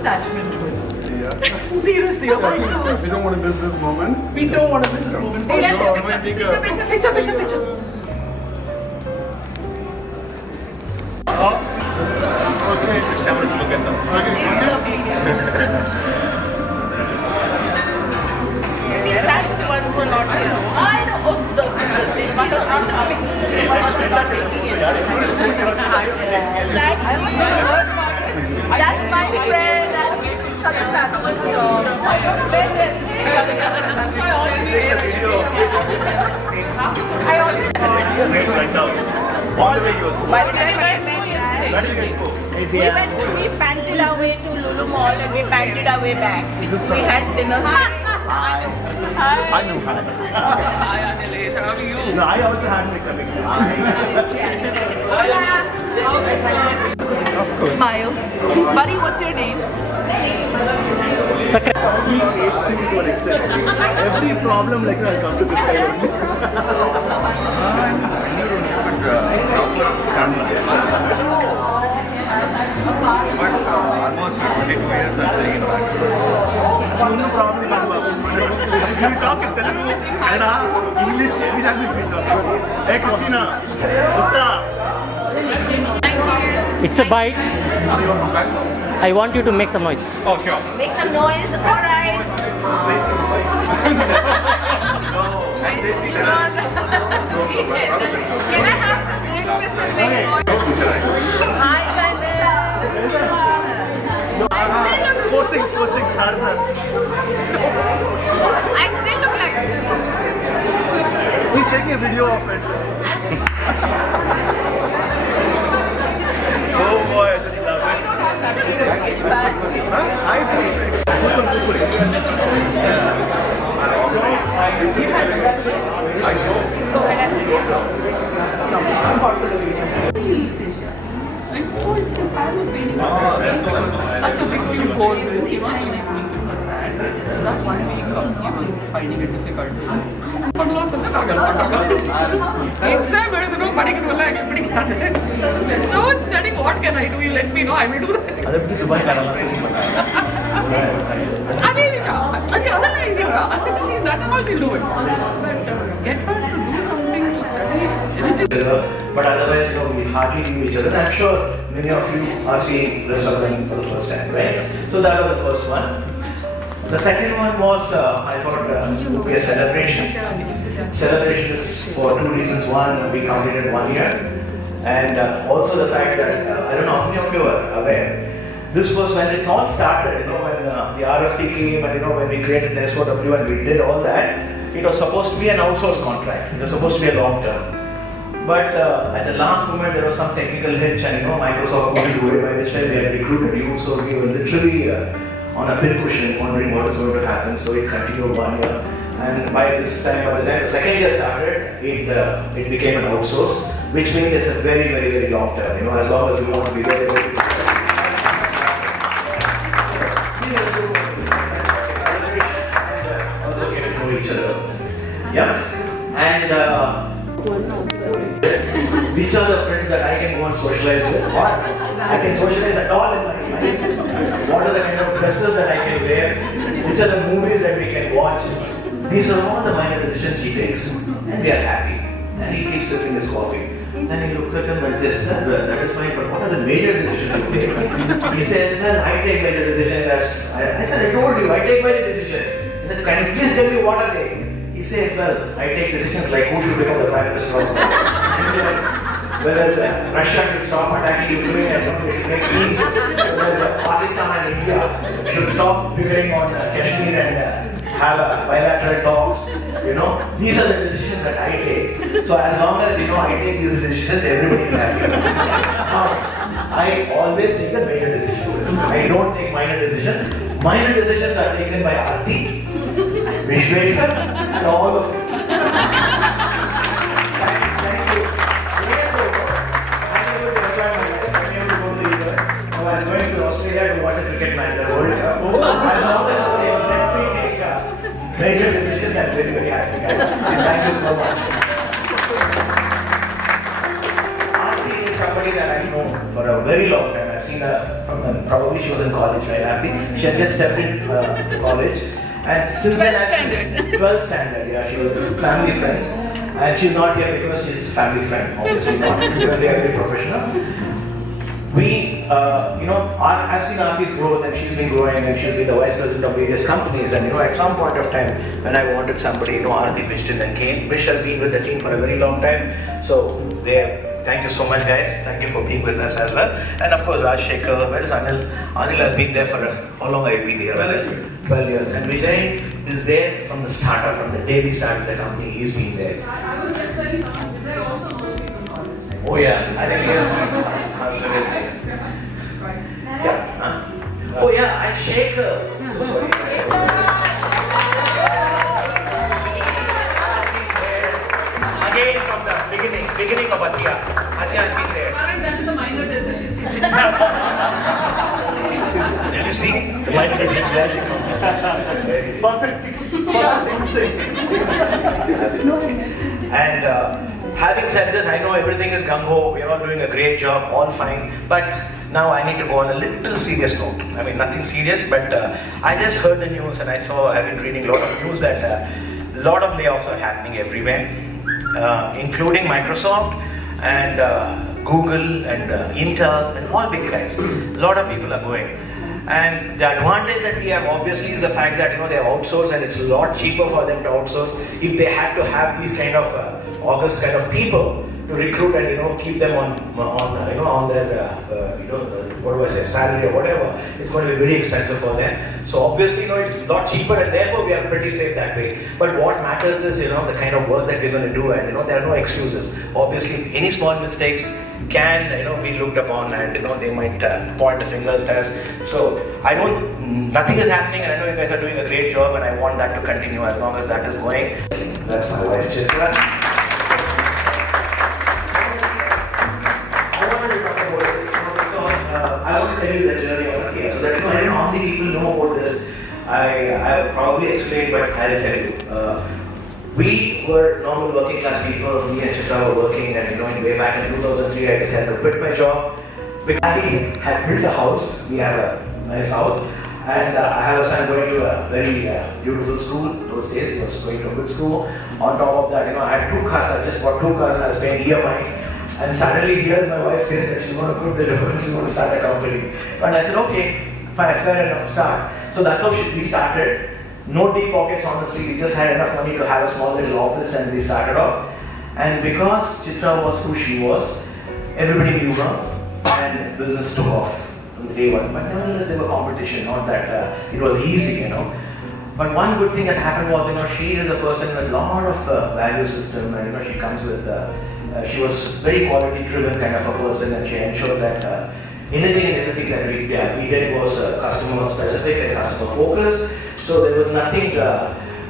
attachment to it. Yeah. Seriously, oh my gosh. We don't want to miss this moment. We don't want to miss this moment. Picture. Oh. Okay. Which camera to look at them? These sad ones were not here. I know the that's my friend. Such a fabulous job. I always Right now. All the way you were by the time I met Where did you guys go? we panted our way to Lulu Mall and we panted our way back. We had dinner. Hi. I know. Hi, Anilesh. How are you? No, I also had like a Smile. Buddy, what's your name? He hates him to an extent. Every problem like I'll come to this guy almost 22 years I'm living in Bangalore. No problem. You talk in Telugu, Kannada, English, every language we talk. Hey Christina, Gupta. It's a bite. Are you from Bangalore? I want you to make some noise. Oh, sure. Make some noise, alright. Can I have some breakfast and make noise? Hi, Kandela. Posing, Sarthar. I still look like He's taking a video of it. Oh boy, I just love it. such a big few goals. Imagine he's speaking for that. That 1 week he was finding it difficult. No studying, what can I do? You let me know, I will do that. That and all she'll do it. But get her to do something to study anything. But otherwise, we hardly knew each other. And I'm sure many of you are seeing the rest of them for the first time, right? So that was the first one. The second one was, I thought, would be a celebration. Celebration is for two reasons. One, we completed 1 year. And also the fact that, I don't know how many of you are aware, this was when it all started, when the RFP came and when we created the SOW and we did all that. It was supposed to be an outsourced contract. It was supposed to be a long term. But at the last moment there was some technical hitch and Microsoft couldn't do it, by which time we had recruited you. So we were literally on a pincushion wondering what is going to happen. So it continued 1 year. And by this time, by the time the second year started, it became an outsource, which means it's a very, very, very long term. As long as we want to be there. Also get to know each other. Yeah. And which are the friends that I can go and socialize with, or I can socialize at all in my life? What are the kind of dresses that I can wear? Which are the movies that we can watch? These are all the minor decisions he takes, and we are happy. And he keeps sipping his coffee. Then he looks at him and says, "Sir, that is fine, but what are the major decisions you take?" He says, "Sir, I take major decisions." I said, "I told you, I take major decisions." He said, "Can you please tell me what are they?" He said, "Well, I take decisions like who should become the Prime Minister of India, whether Russia should stop attacking Ukraine and they should make peace, whether Pakistan and India should stop bickering on Kashmir and have bilateral talks. These are the decisions that I take. So as long as I take these decisions, everybody is happy." Now, I always take the major decision. I don't take minor decisions. Minor decisions are taken by Aarti, Vishweshwar, and all of you. Thank you. I'm going to Australia to watch a cricket match, the World Cup. As long as they let me take major decisions, I'm very, very happy, guys. Thank you so much. Aarti is somebody that I know for a very long time. I've seen her from probably she was in college, right? She had just stepped in college. And since then, I've seen 12th standard, yeah, she was family friends. And she's not here because she's family friend, obviously not, because they are very professional. We, I've seen Aarti's growth, and she's been growing, and she's been the vice president of various companies. And at some point of time, when I wanted somebody, Aarti pitched in and came. Vish has been with the team for a very long time. So thank you so much, guys. Thank you for being with us as well. And of course, Rajshekhar. Where is Anil? Anil has been there for how long have you been here? 12 years. And Vijay is there from the startup, from the day we started the company. He's been there. I was just telling someone, Vijay also knows people knowledge. Oh yeah, I think yes. Absolutely. Yeah. Oh yeah, and Shekhar. So sorry. Again from the beginning of Adya. Adya has been there. That is a minor decision. You see, the minor decision is perfect fix. And having said this, I know everything is gung-ho, we're all doing a great job, all fine, but now I need to go on a little serious note. I mean, nothing serious, but I just heard the news and I've been reading a lot of news that a lot of layoffs are happening everywhere, including Microsoft and Google and Intel and all big guys. A lot of people are going. And the advantage that we have obviously is the fact that they outsource, and it's a lot cheaper for them to outsource if they had to have these kind of august kind of people to recruit and keep them on their what do I say, salary or whatever. It's going to be very expensive for them. So obviously it's a lot cheaper, and therefore we are pretty safe that way. But what matters is the kind of work that we're going to do, and there are no excuses. Obviously, any small mistakes can be looked upon, and they might point a finger at us. So I know nothing is happening, and I know you guys are doing a great job, and I want that to continue as long as that is going. That's my wife, Chitra. I want to tell you the journey of Akia, so that I don't know how many people know about this. I probably explained, but I'll tell you. We were normal working class people. Me and Chitra were working, and way back in 2003, I decided to quit my job because I had built a house. We have a nice house, and I have a son going to a very beautiful school. Those days, he was going to a good school. On top of that, I had 2 cars. I just bought 2 cars, and I was paying EMI. And suddenly here my wife says that she's going to quit the job and she's going to start a company. And I said, okay, fine, fair enough, start. So that's how we started. No deep pockets, honestly. We just had enough money to have a small little office, and we started off. And because Chitra was who she was, everybody knew her, and business took off from the day one. But nevertheless, there were competition, not that it was easy, But one good thing that happened was, she is a person with a lot of value system, and she comes with she was very quality-driven kind of a person, and she ensured that anything and everything that we did was customer-specific and customer-focused. So there was nothing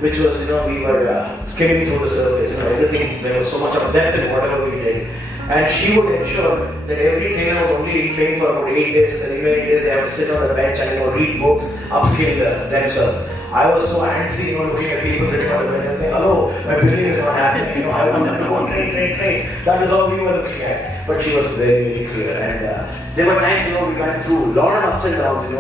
which was, we were skimming through the surface. Everything, there was so much of depth in whatever we did. And she would ensure that every trainer would only be trained for about 8 days. The remaining days they have to sit on the bench and read books, upskill themselves. I was so antsy, looking at people sitting on the bench and saying, hello, my building is not happening, I want them to go train. That is all we were looking at. But she was very, very clear. And there were times, we went through a lot of ups and downs.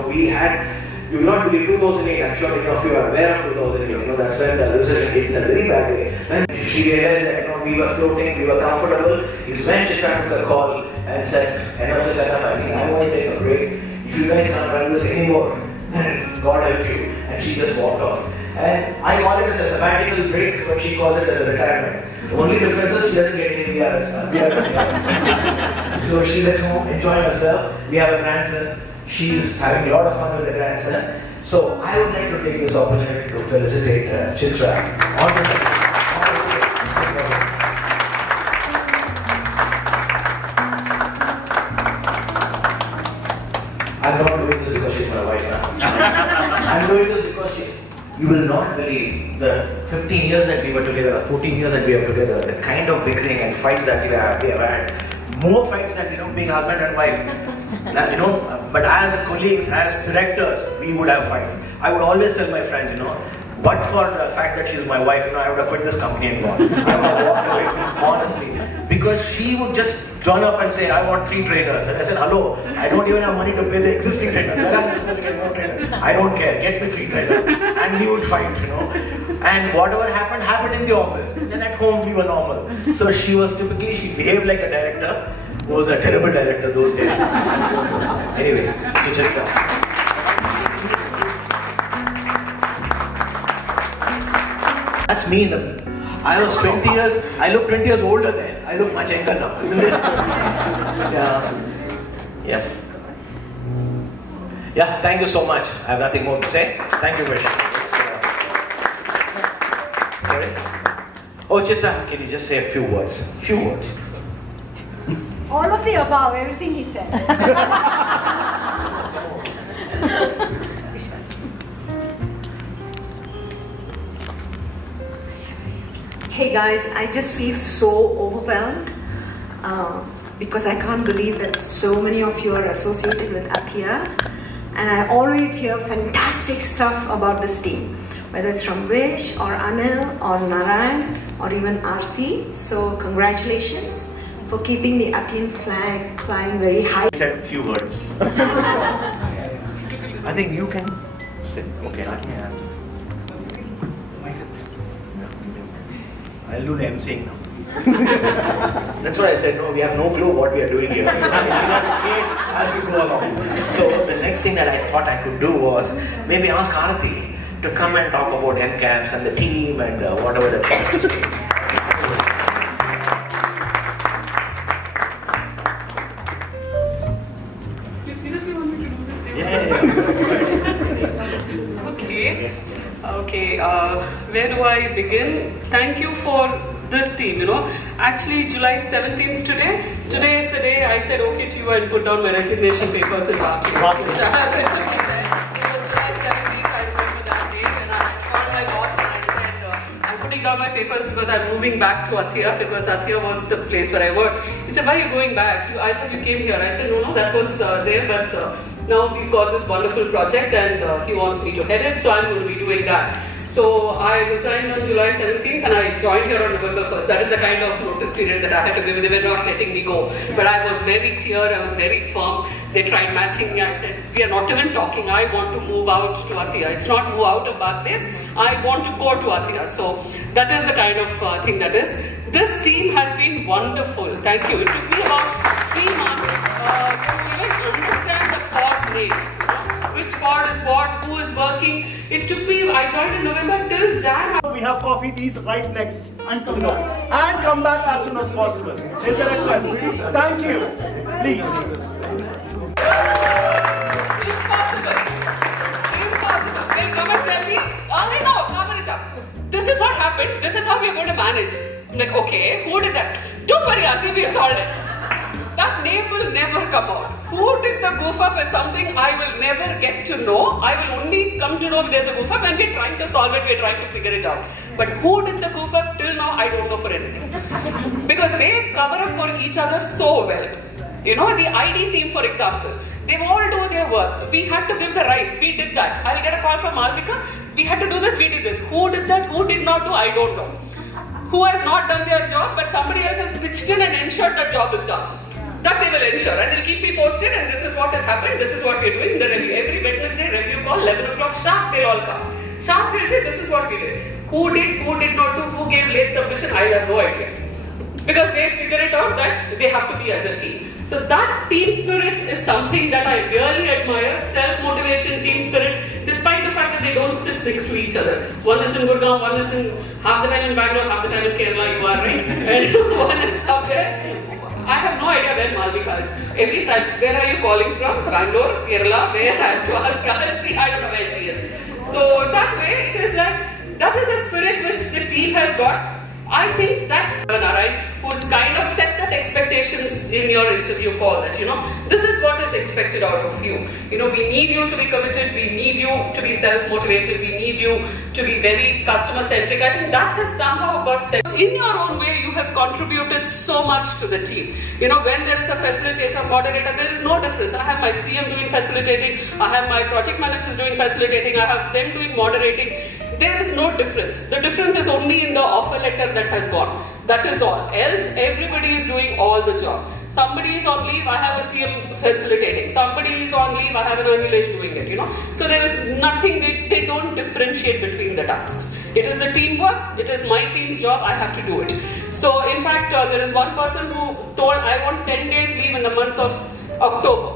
You will not believe 2008, I'm sure many of you are aware of 2008. That's when the recession hit in a very bad way. When she realized that we were floating, we were comfortable, is when Chitra took a call and said, enough is enough, I think I want to take a break. If you guys can't run this anymore, then God help you. And she just walked off. And I call it as a sabbatical break, but she calls it as a retirement. The only difference is she doesn't get any VRS. So she's at home enjoying herself. We have a grandson. She's having a lot of fun with the grandson. So I would like to take this opportunity to felicitate Chitra on this. I'm not doing this because she's my wife now. I'm doing this because you will not believe the 15 years that we were together, the 14 years that we were together, the kind of bickering and fights that we have had. More fights than being husband and wife. But as colleagues, as directors, we would have fights. I would always tell my friends, but for the fact that she's my wife, I would have quit this company and gone. I would have walked away, honestly. because she would just turn up and say, I want 3 trainers. And I said, hello, I don't even have money to pay the existing trainers. Where am I going to get more trainers? I don't care, get me 3 trainers. And we would fight, you know. And whatever happened, happened in the office. Then at home, we were normal. So she was typically, she behaved like a director, who was a terrible director those days. Anyway, Suchitra. That's me in the... I was 20 years, I look 20 years older then. I look much younger now, isn't it? Yeah. Yeah, thank you so much. I have nothing more to say. Thank you, Vish. Sorry? Oh, Chitra, can you just say a few words? Few words. All of the above, everything he said. Hey guys, I just feel so overwhelmed because I can't believe that so many of you are associated with Athia, and I always hear fantastic stuff about this team, whether it's from Vish or Anil or Narayan or even Aarti. So congratulations for keeping the Athian flag flying very high. I said a few words. I think you can sit. Okay, let me have. I'll do the emceeing now. That's what I said, no, we have no clue what we are doing here. So we'll have to create as we go along. So the next thing that I thought I could do was maybe ask Aarti to come and talk about MCAMS and the team and whatever that she has to say. You seriously want me to do this? Yeah. Okay, where do I begin? Thank you for this team, you know. Actually, July 17th today is the day I said okay to you and put down my resignation papers in Baki. July 17th, I remember that date, and I called my boss and I said, I'm putting down my papers because I'm moving back to Athia, because Athia was the place where I worked. He said, why are you going back? I thought you came here. I said, no, that was there, but now we've got this wonderful project and he wants me to head it, so I'm going to be doing that. So I resigned on July 17th and I joined here on November 1st. That is the kind of notice period that I had to give. They were not letting me go. But I was very clear, I was very firm. They tried matching me. I said, we are not even talking. I want to move out to Athia. It's not move out of Bangladesh. I want to go to Athia. So that is the kind of thing that is. This team has been wonderful. Thank you. It took me about 3 months to even understand the pod names. Which pod is what, who is working. It took me, I joined in November till Jan. We have coffee teas right next. And come back. And come back as soon as possible. There's a request. Thank you. Please. Impossible. They'll come and tell me, no, cover it up. This is what happened. This is how we are going to manage. I'm like, okay, who did that? Don't worry, Aarti, we solved it. That name will never come out. Who did the goof up is something I will never get to know. I will only come to know if there's a goof up when we're trying to solve it, we're trying to figure it out. But who did the goof up till now, I don't know for anything. Because they cover up for each other so well. You know, the ID team, for example, they all do their work. We had to give the rice, we did that. I'll get a call from Malvika, we had to do this, we did this. Who did that, who did not do, I don't know. Who has not done their job, but somebody else has pitched in and ensured that job is done. That they will ensure, and they'll keep me posted, and this is what has happened, this is what we're doing, the review. Every Wednesday review call, 11 o'clock sharp, they'll all come. Sharp will say, this is what we did. Who did not do, who gave late submission, I have no idea. Because they figure it out that they have to be as a team. So that team spirit is something that I really admire, self-motivation, team spirit, despite the fact that they don't sit next to each other. One is in Gurgaon, one is in half the time in Bangalore, half the time in Kerala, you are right, and one is somewhere. I have no idea where Malvika is. Every time, where are you calling from? Bangalore, Kerala, where I have to ask her, I don't know where she is. So that way, it is that is a spirit which the team has got. I think that Narayan, who's kind of set that expectations in your interview call, that, you know, this is what is expected out of you. You know, we need you to be committed, we need you to be self-motivated, we need you to be very customer-centric. I think that has somehow got set. In your own way, you have contributed so much to the team. You know, when there is a facilitator, moderator, there is no difference. I have my CM doing facilitating, I have my project managers doing facilitating, I have them doing moderating. There is no difference. The difference is only in the offer letter that has gone. That is all. Else, everybody is doing all the job. Somebody is on leave, I have a CM facilitating. Somebody is on leave, I have an Anilesh doing it, you know. So there is nothing, they don't differentiate between the tasks. It is the teamwork, it is my team's job, I have to do it. So in fact, there is one person who told, I want 10 days leave in the month of October.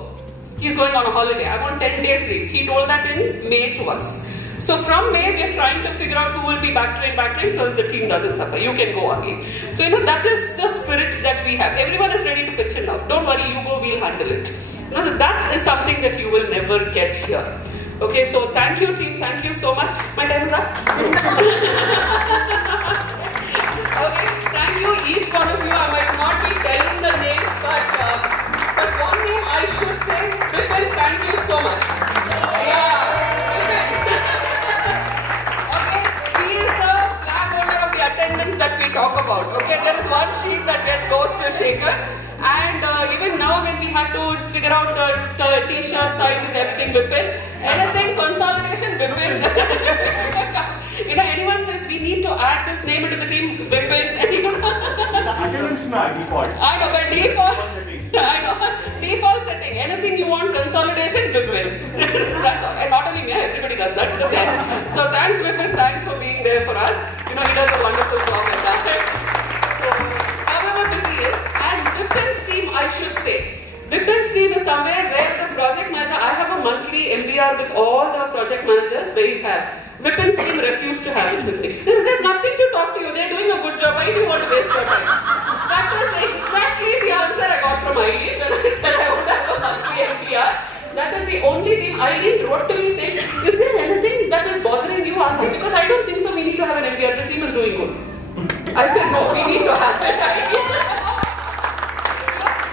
He's going on a holiday, I want 10 days leave. He told that in May to us. So from May, we are trying to figure out who will be backtrained so that the team doesn't suffer. You can go on leave. So you know, that is the spirit that we have. Everyone is ready to pitch in now. Don't worry, you go, we'll handle it. You know, that is something that you will never get here. Okay, so thank you team, thank you so much. My time is up. Okay, thank you each one of you. I might not be telling the names, but one name I should say, Vipin, thank you so much. Yeah. Attendance that we talk about. Okay, there is one sheet that goes to Shekhar, and even now when we have to figure out the t-shirt sizes, everything, Vipin, anything consolidation, Vipin. You know, anyone says we need to add this name into the team, Vipin. The attendance by default. I know, but default. I know. Default setting. Anything you want consolidation, Vipin. That's all. And not only me, everybody does that. So thanks, Vipin. Thanks for being there for us. You know, he does a wonderful job at that. So, however busy he is, and Vipin's team, I should say. Vipin's team is somewhere where the project manager, I have a monthly MBR with all the project managers, they have. Vipin's team refused to have it with me. There's nothing to talk to you, they're doing a good job, why do you want to waste your time? That was exactly the answer I got from Eileen when I said I would have a monthly MBR. That is the only thing Eileen wrote to me saying, is there anything that is bothering you, Aarti? Because I don't think so, we need to have an MBR, the team is doing good. I said, no, we need to have it.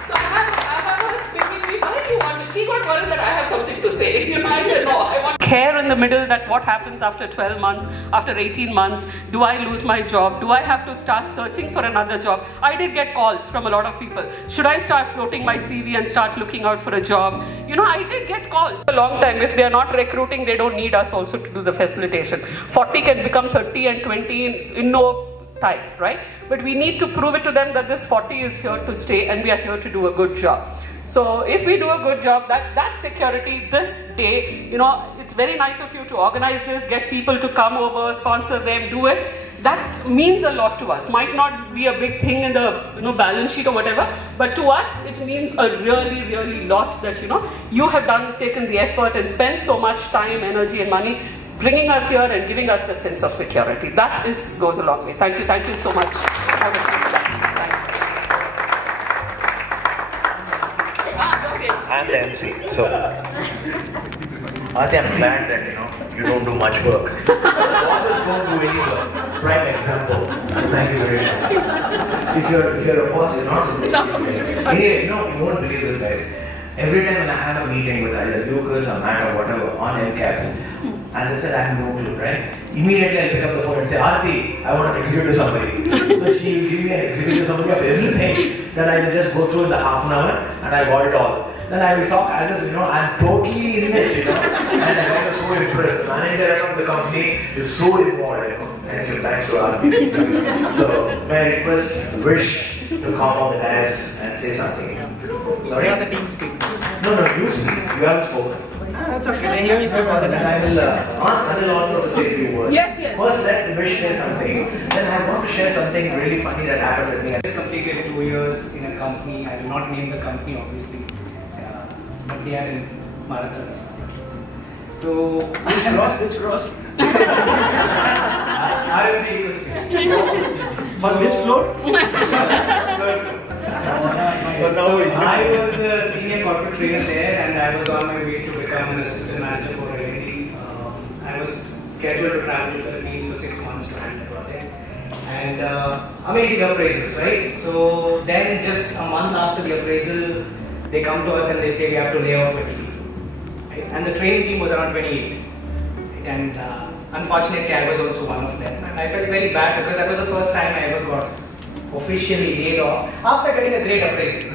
So I have her thinking me, why do you want it? She got worried that I have something to say. You know, I said, no, I want care in the middle that what happens after 12 months, after 18 months, do I lose my job? Do I have to start searching for another job? I did get calls from a lot of people. Should I start floating my CV and start looking out for a job? You know, I did get calls for a long time. If they are not recruiting, they don't need us also to do the facilitation. 40 can become 30 and 20 in no time, right? But we need to prove it to them that this 40 is here to stay and we are here to do a good job. So if we do a good job, that security this day, you know, it's very nice of you to organize this, get people to come over, sponsor them, do it. That means a lot to us. Might not be a big thing in the balance sheet or whatever, but to us it means a really, really lot that you have taken the effort and spent so much time, energy and money bringing us here and giving us that sense of security. That goes a long way. Thank you so much. I'm the MC, so Aarti, I'm glad that you don't do much work. Bosses don't do any work. Prime example. Thank you very much. If you're a boss, you're not supposed to do anything. You won't believe this, guys. Every time when I have a meeting with either Lucas or Matt or whatever on MCAPS, as I said, I have no clue, right? Immediately I'll pick up the phone and say, Aarti, I want an executive summary. So she will give me an executive summary of everything that I will just go through in the half an hour and I got it all. Then I will talk as if, I'm totally in it, and the guy was so impressed. The manager of the company is so involved, Thank you, thanks to Aarti. So, may I request Vish to come on the dais and say something? Sorry? Let the team speak. No, you speak. You haven't spoken. That's okay. They hear me speak all the time. And I will ask Anil also to say a few words. Yes. First, let Vish say something. Then I want to share something really funny that happened with me. I just completed 2 years in a company. I will not name the company, obviously. But they are in Marathon. So, which cross? RMC Ecospace. For which floor? I was a senior corporate trainer there and I was on my way to become an assistant manager for A&D. I was scheduled to travel to the Philippines for 6 months to handle the project. And amazing appraisals, right? So then just a month after the appraisal, they come to us and they say we have to lay off 20 people. Right? And the training team was around 28. Right? And unfortunately, I was also one of them. And I felt very bad because that was the first time I ever got officially laid off after getting a great appraisal.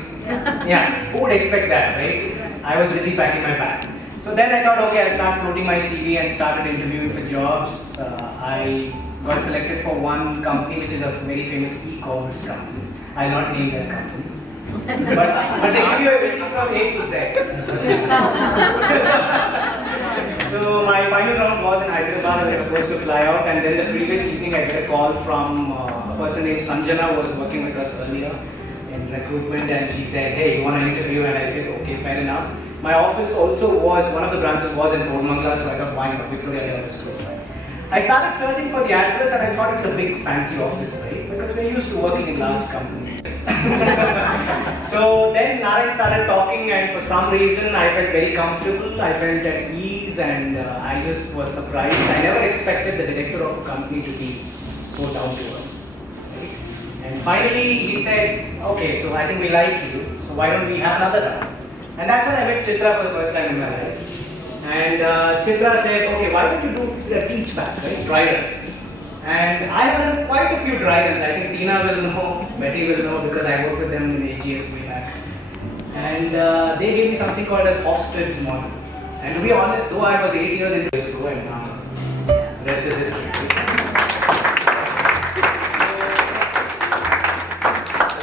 Yeah, who would expect that, right? I was busy packing my bag. So then I thought, okay, I'll start floating my CV and started interviewing for jobs. I got selected for one company which is a very famous e-commerce e-commerce company. I'll not name that company. But they give you everything from A to Z. So my final round was in Hyderabad. I was supposed to fly out, and then the previous evening I get a call from a person named Sanjana who was working with us earlier in recruitment, and she said, "Hey, you want to interview?" And I said, "Okay, fair enough." My office also was, one of the branches was in Kodmangala, so I thought, why not? Victoria was close by. I started searching for the address, and I thought it's a big fancy office, right? Because we're used to working in large companies. So then Narayan started talking, and for some reason I felt very comfortable, I felt at ease, and I just was surprised. I never expected the director of a company to be so down to earth. Right? And finally he said, "Okay, so I think we like you, so why don't we have another round?" And that's when I met Chitra for the first time in my life. And Chitra said, "Okay, why don't you do a teach back, right? Dry run." And I have done quite a few dry runs. I think Tina will know, Betty will know, because I worked with them in the AGS way back. And they gave me something called as Hofstede's model. And to be honest, though I was 8 years into this school, and now the rest is history.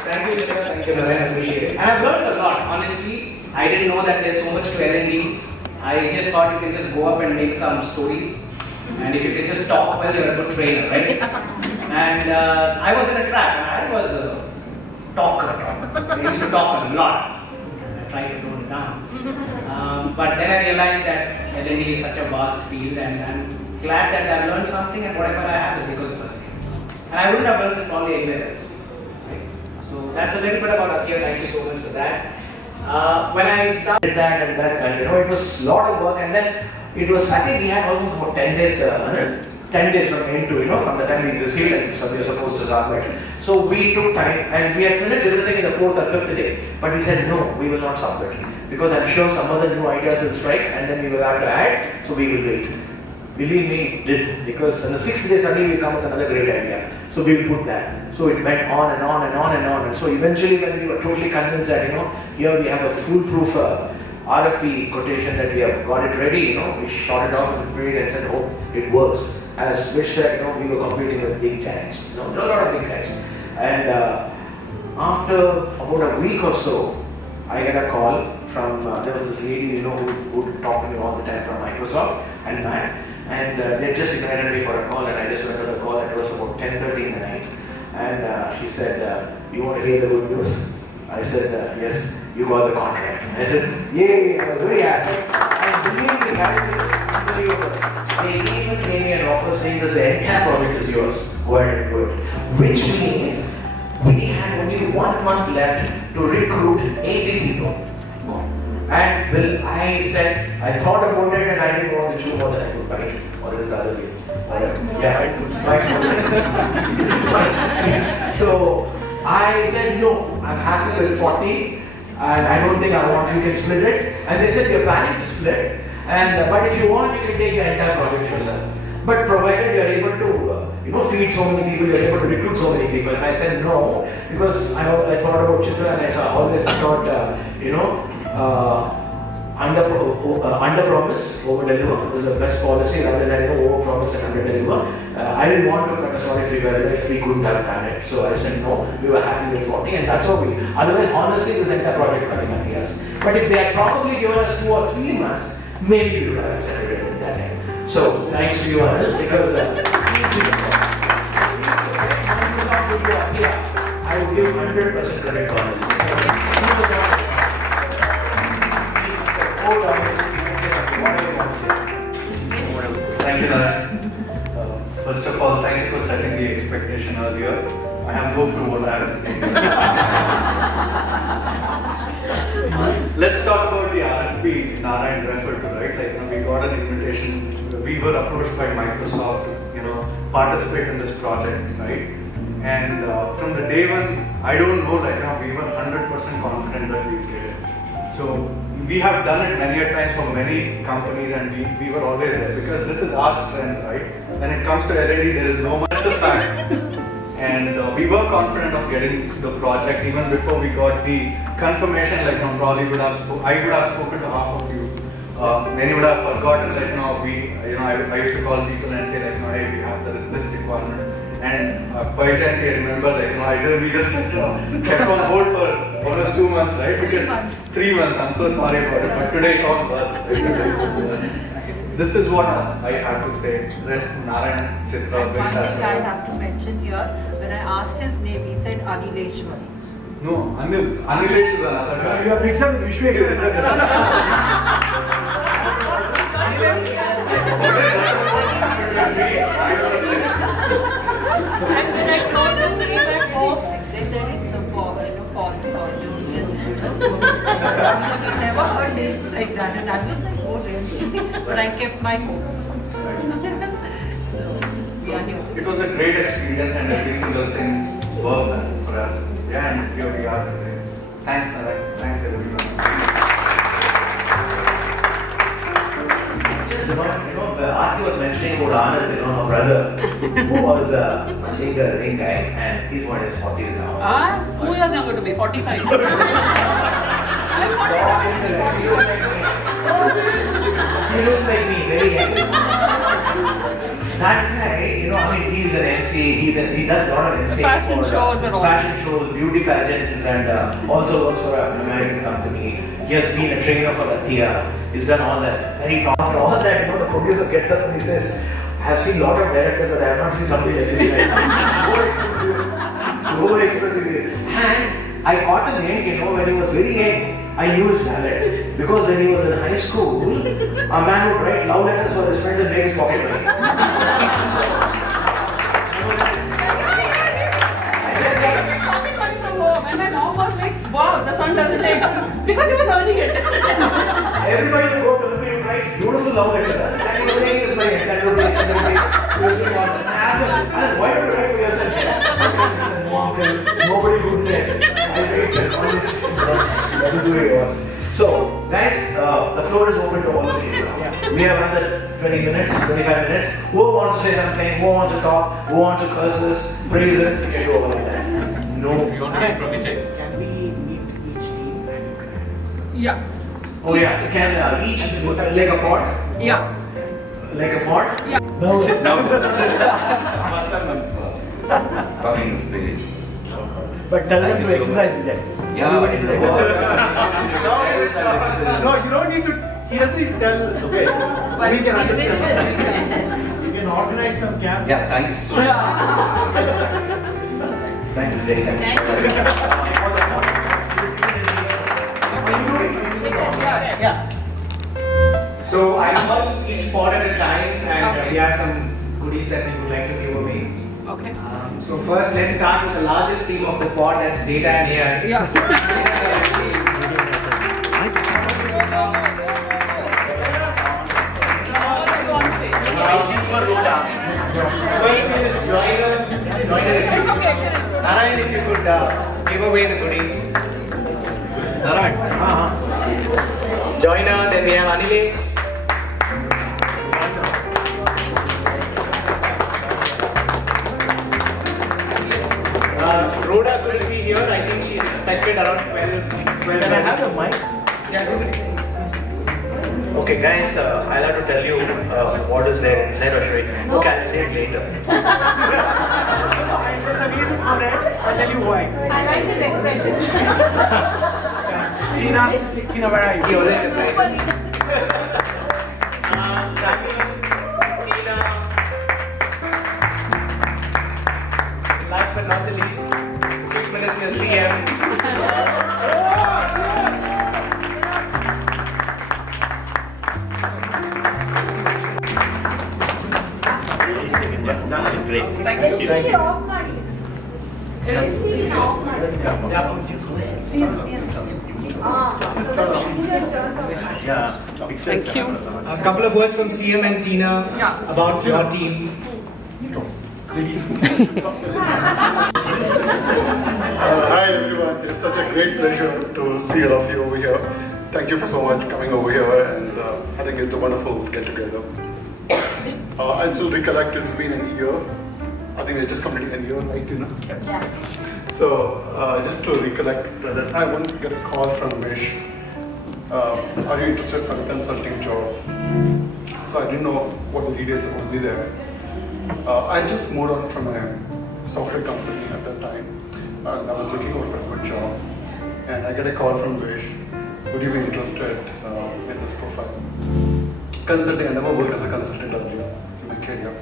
Thank you, Chitra. Thank you, Narayan. I appreciate it. And I've learned a lot, honestly. I didn't know that there's so much to L&D. I just thought you can just go up and make some stories. And if you can just talk well, you're a good trainer, right? And I was in a trap. I was a talker. I used to talk a lot. And I tried to tone it down. But then I realized that L&D is such a vast field, and I'm glad that I've learned something, and whatever I have is because of Athia. And I wouldn't have learned this probably anywhere else. Right? So that's a little bit about Athia. Thank you so much for that. When I started that, and you know, it was a lot of work, and then it was, I think we had almost about 10 days, 10 days from end to, you know, from the time we received and we were supposed to submit. So we took time, and we had finished everything in the 4th or 5th day, but we said, no, we will not submit, because I'm sure some other new ideas will strike, and then we will have to add, so we will wait. Believe me, it did, because on the 6th day suddenly we come with another great idea. So we will put that. So it went on and on and on and on. And so eventually when we were totally convinced that, you know, here we have a foolproof RFP quotation that we have got it ready, you know, we shot it off and prayed and said, oh, it works. As Vish said, you know, we were competing with big giants. You know, there are a lot of big guys. And after about a week or so, I get a call from, there was this lady, you know, who would talk to me all the time from Microsoft and Matt. And they just invited me for a call, and I just went to the call, and it was about 10:30 in the night. And she said, you want to hear the good news? I said, yes, you got the contract. I said, yay, I was very happy. And believe me, guys, this is unbelievable. They even gave me an offer saying that the entire project is yours. Go ahead and do it. Which means we had only 1 month left to recruit 80 people. And Bill, I said, I thought about it and I didn't want to chew more than I could bite. Or is the other way? Yeah, so I said, no, I'm happy with 40 and I don't think I want, you can split it. And they said, you're planning to split. And but if you want, you can take the entire project yourself. But provided you're able to, you know, feed so many people, you're able to recruit so many people. And I said, no, because I thought about Chitra and I always thought, you know, under promise, over deliver is the best policy rather than, you know, over promise and under deliver. I didn't want to cut a sorry figure if we couldn't have done it. So I said no, we were happy with 40, and that's how we. Otherwise, honestly, this entire project running at years. But if they had probably given us 2 or 3 months, maybe we would have accepted it at that time. So thanks to you, Anil, because I would give 100% credit to Anil. Thank you, Narayan. First of all, thank you for setting the expectation earlier. I have no clue what I was thinking. Let's talk about the RFP Narayan referred to, right? Like, you know, we got an invitation. We were approached by Microsoft to, you know, participate in this project, right? And from the day one, I don't know, like, you know, we were 100% confident that we'd get it. So we have done it many a times for many companies, and we were always there because this is our strength, right? When it comes to L&D, there is no much the fact. And we were confident of getting the project even before we got the confirmation. Like, you know, probably I would have spoken to half of you. Many would have forgotten. Like, you know, I used to call people and say, like, you know, hey, we have this requirement. And by chance, I remember, we just kept on board for almost 2 months, right? Because 3 months. I'm so sorry about it. But today it all worked. This is what I have to say. Rest Narayan, Chitra, One thing I have to mention here, when I asked his name, he said Akhileshwar. No, Anilesh is another guy. You are mixed up with Vishweshwar. And when I told them they went home, they said it's a false call. Don't listen. I've never heard names like that, and I was like, oh really? But I kept my hopes. It was a great experience, and every single thing worked for us. Yeah, and here we are today. Thanks, Narayan. Thanks, everyone. Aarti was mentioning about Anand, her brother, who was punching the ring guy, and he's in his 40s now. 2 years younger to me, 45. I'm 45. He looks like me, very young. That guy, he's an MC, he does a lot of MC. Fashion shows and all. Fashion shows, beauty pageants, and also works for an American company. He has been a trainer for Athia. He's done all that. And he talked all that, the producer gets up and he says, I have seen a lot of directors, but I have not seen something like this. So expensive. And I caught him young, when he was very young. I knew his talent. Because when he was in high school, a man would write love letters for his friends and make his pocket money. Pocket money from home, and my mom was like, wow, the son doesn't take, because he was earning it. Everybody would go to him and write beautiful love letters. And he was making his money. And why don't you write for yourself? Nobody would there. I waited. That is the way it was. So, guys, the floor is open to all of you now. We have another 20 minutes, 25 minutes. Who wants to say something? Who wants to talk? Who wants to curse us, praise us? We can do all of that. No. Can we meet each team? Yeah. Oh yeah. Can each like a pod? Yeah. Like a pod? Yeah. No. First time I'm talking on stage. But tell them to exercise with them. Yeah. No, you don't need to. He doesn't need to tell. Okay. We can understand. You can organize some camps. Yeah, thank you so much. Thank you, Jay. Thank you. Yeah. So I'll call each pod at a time, and we have some goodies that we would like to give away. Okay. So first, let's start with the largest team of the pod, that's data and AI. Yeah. First is Joiner. It's okay, finish. Narayan, if you could give away the goodies. Narayan. Joiner, then we have Anilesh. Rhoda couldn't be here. I think she's expected around 12. Can I have the mic? Okay, guys, I'll have to tell you what is there inside, or should I? Okay, I'll say it later. There's a reason for it. I'll tell you why. I like his expression. Tina, where are you? He always surprises. Samuel, Tina. Last but not the least, Chief Minister CM. Thank you. It's the off money. It's the off money. Thank you. A couple of words from CM and Tina about your team. Hi everyone, it's such a great pleasure to see all of you over here. Thank you for so much coming over here, and I think it's a wonderful get together. I still recollect it's been a year. I think we're just completing a year, right, Tina? Yeah. So just to recollect that I once got a call from Vish. Are you interested for a consulting job? So I didn't know what the details would be there. I just moved on from my software company at that time. And I was looking out for a good job. And I get a call from Vish. Would you be interested in this profile? Consulting, I never worked as a consultant earlier in my career.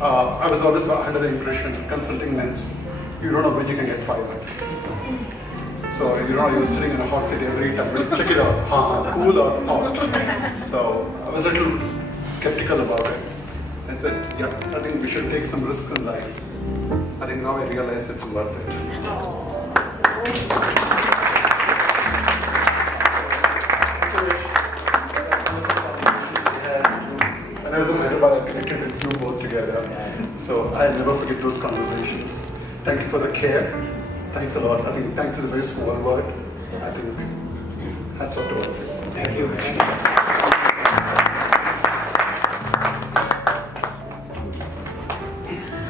I was always under the impression consulting means you don't know when you can get fired. So you're sitting in a hot seat every time. We'll check it out, cool or hot. So I was a little skeptical about it. I said, yeah, I think we should take some risks in life. I think now I realize it's worth it. And I was in Hyderabad, I connected with you both together. So I'll never forget those conversations. Thank you for the care. Thanks a lot. I think thanks is a very small word. I think hats off to all of you. Thank you.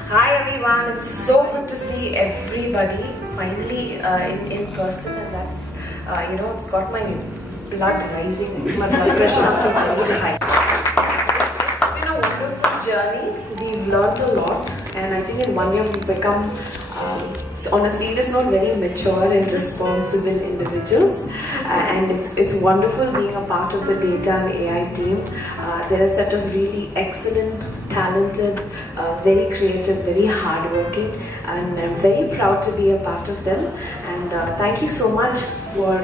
Hi everyone, it's so good to see everybody finally in person, and that's it's got my blood rising, my blood pressure has been really high. It's been a wonderful journey. We've learned a lot, and I think in 1 year we've become on a serious note very mature and responsible individuals. And it's wonderful being a part of the data and AI team. They're a set of really excellent, talented, very creative, very hardworking, and I'm very proud to be a part of them. And thank you so much for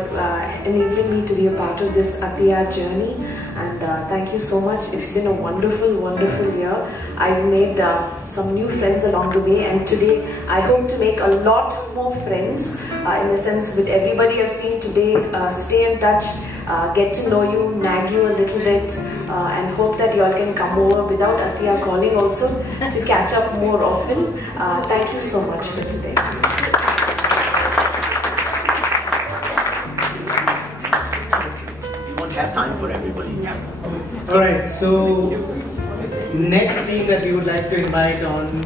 enabling me to be a part of this Athiya journey. And thank you so much. It's been a wonderful, wonderful year. I've made some new friends along the way, and today I hope to make a lot more friends in the sense with everybody I've seen today. Stay in touch, get to know you, nag you a little bit, and hope that you all can come over without Athiya calling also to catch up more often. Thank you so much for today. Have time for everybody. Alright, so next team that we would like to invite on.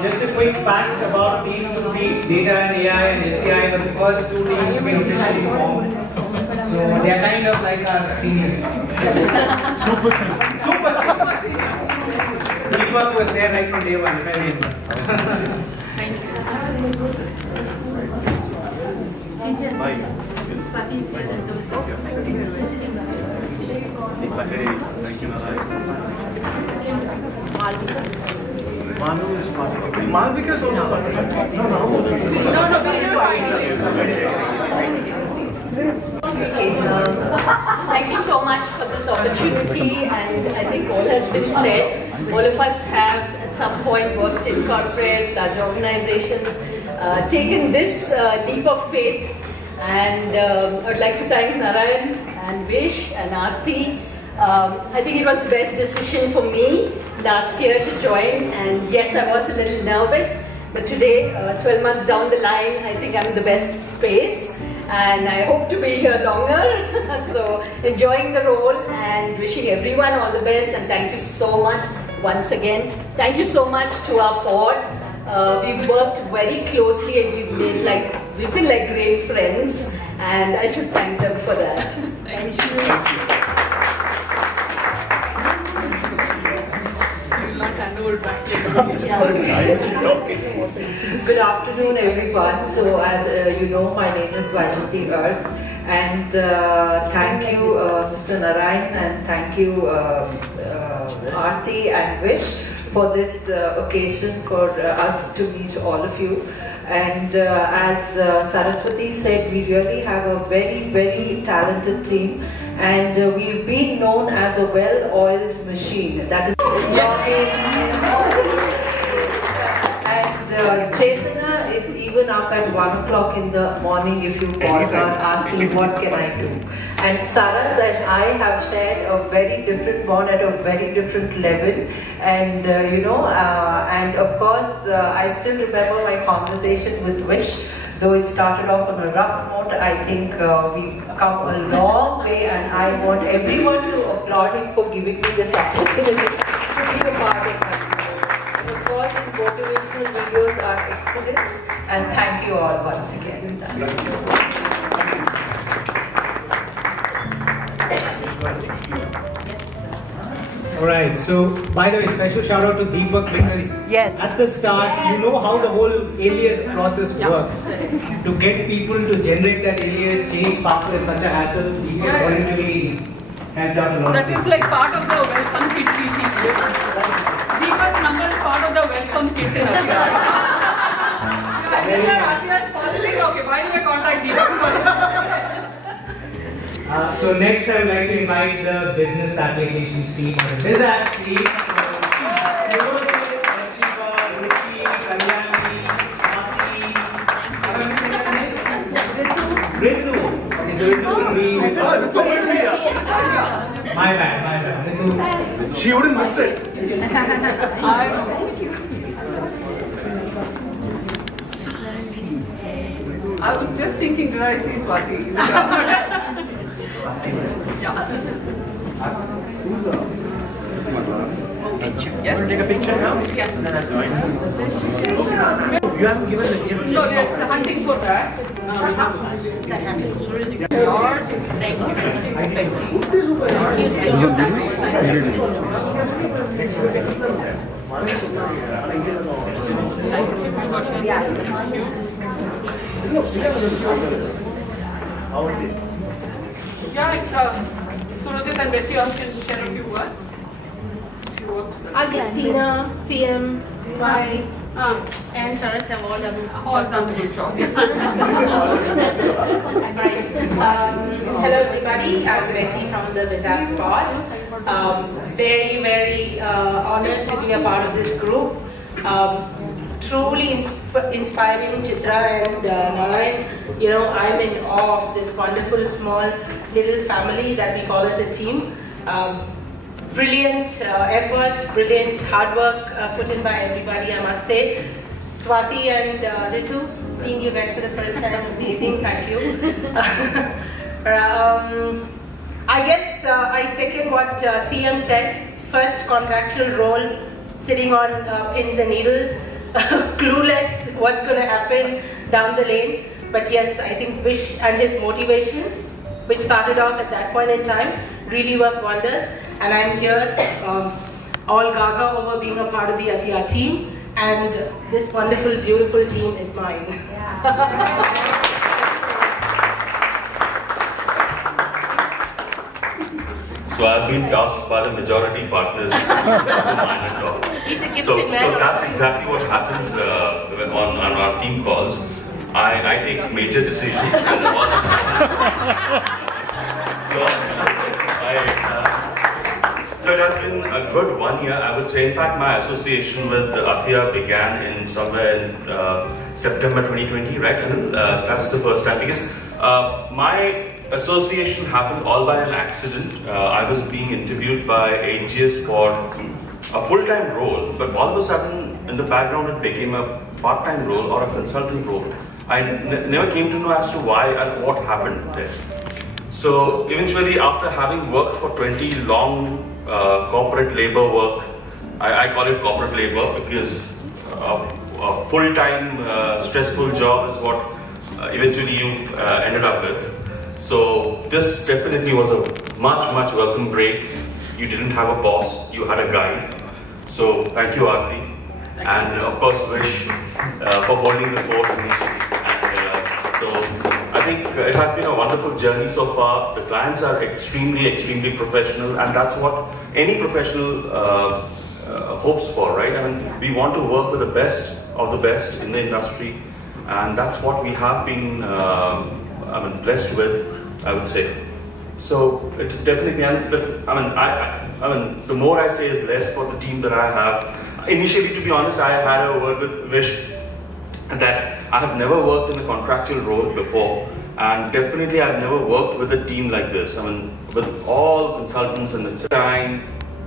Just a quick fact about these two teams, Data and AI and SCI, the first two teams to be officially formed. So they are kind of like our seniors. Super seniors. Super seniors. Deepak was there right from day one. Thank you. Thank you. Manu is participating. Malvika is also participating. Thank you so much for this opportunity, and I think all has been said. All of us have at some point worked in corporates, large organizations, taken this leap of faith, and I would like to thank Narayan and Vish and Aarti. I think it was the best decision for me last year to join, and yes, I was a little nervous, but today, 12 months down the line, I think I'm in the best space, and I hope to be here longer. So enjoying the role and wishing everyone all the best, and thank you so much once again. Thank you so much to our pod. We've worked very closely, and we've been like great friends, and I should thank them for that. Thank you. Good afternoon, everyone. So, as you know, my name is Vajanti Urs, and thank you, Mr. Narayan, and thank you, Aarti and Vish, for this occasion for us to meet all of you. And as Saraswati said, we really have a very, very talented team, and we've been known as a well-oiled machine. That is and Chetana is even up at 1 o'clock in the morning if you call her asking what can I do. And Saras and I have shared a very different bond at a very different level, and and of course I still remember my conversation with Vish. Though it started off on a rough note, I think we've come a long way, and I want everyone to applaud him for giving me this opportunity to be a part of it. Of course, his motivational videos are excellent, and thank you all once again. Alright, so by the way, special shout out to Deepak because at the start, you know how the whole alias process works. To get people to generate that alias, change password is such a hassle. Deepak voluntarily helped out a lot. That is like part of the welcome kit we teach. Deepak's number is part of the welcome kit in Athia. Okay, why do I contact Deepak? So next I would like to invite the business applications team or the BizApps team. Ritu. Okay, so Ritu will be... My bad. Ritu. She wouldn't miss it. I was just thinking, did I see Swati? Yes. Want to take a picture now? Yes. And then I'll join. You haven't given the gift. So there's the hunting for that. That happens. Yours. Thank you. Surajit and Betty also can share a few words. Agustina, CM, Y, and Saras have all done a good job. Hello everybody, I'm Betty from the BizApps pod. Very honored to be a part of this group. Truly inspiring, Chitra and Narayan. You know, I'm in awe of this wonderful small little family that we call as a team. Brilliant effort, brilliant hard work put in by everybody, I must say. Swati and Ritu, seeing you guys for the first time, amazing, thank you. I guess I second what CM said. First contractual role, sitting on pins and needles, clueless what's going to happen down the lane. But yes, I think Vish and his motivation, which started off at that point in time, really worked wonders. And I'm here, all gaga over being a part of the Athia team. And this wonderful, beautiful team is mine. So I've been tasked by the majority partners to mind and talk. So that's exactly what happens on our team calls. I take major decisions and all the time. So it has been a good 1 year, I would say. In fact, my association with Athia began in somewhere in September 2020, right? And that's the first time because my association happened all by an accident. I was being interviewed by AGS for a full-time role, but all of a sudden in the background it became a part-time role or a consulting role. I never came to know as to why and what happened there. So eventually, after having worked for 20 long corporate labor work, I call it corporate labor because a full-time stressful job is what eventually you ended up with. So this definitely was a much welcome break. You didn't have a boss, you had a guide. So thank you, Aarti, and of course Vish for holding the fort. So I think it has been a wonderful journey so far. The clients are extremely professional, and that's what any professional hopes for, right? I mean, we want to work with the best of the best in the industry, and that's what we have been blessed with, I would say. So it's definitely, the more I say is less for the team that I have. Initially, to be honest, I had a word with Vish that I have never worked in a contractual role before, and definitely I've never worked with a team like this. I mean, with all consultants and it's time,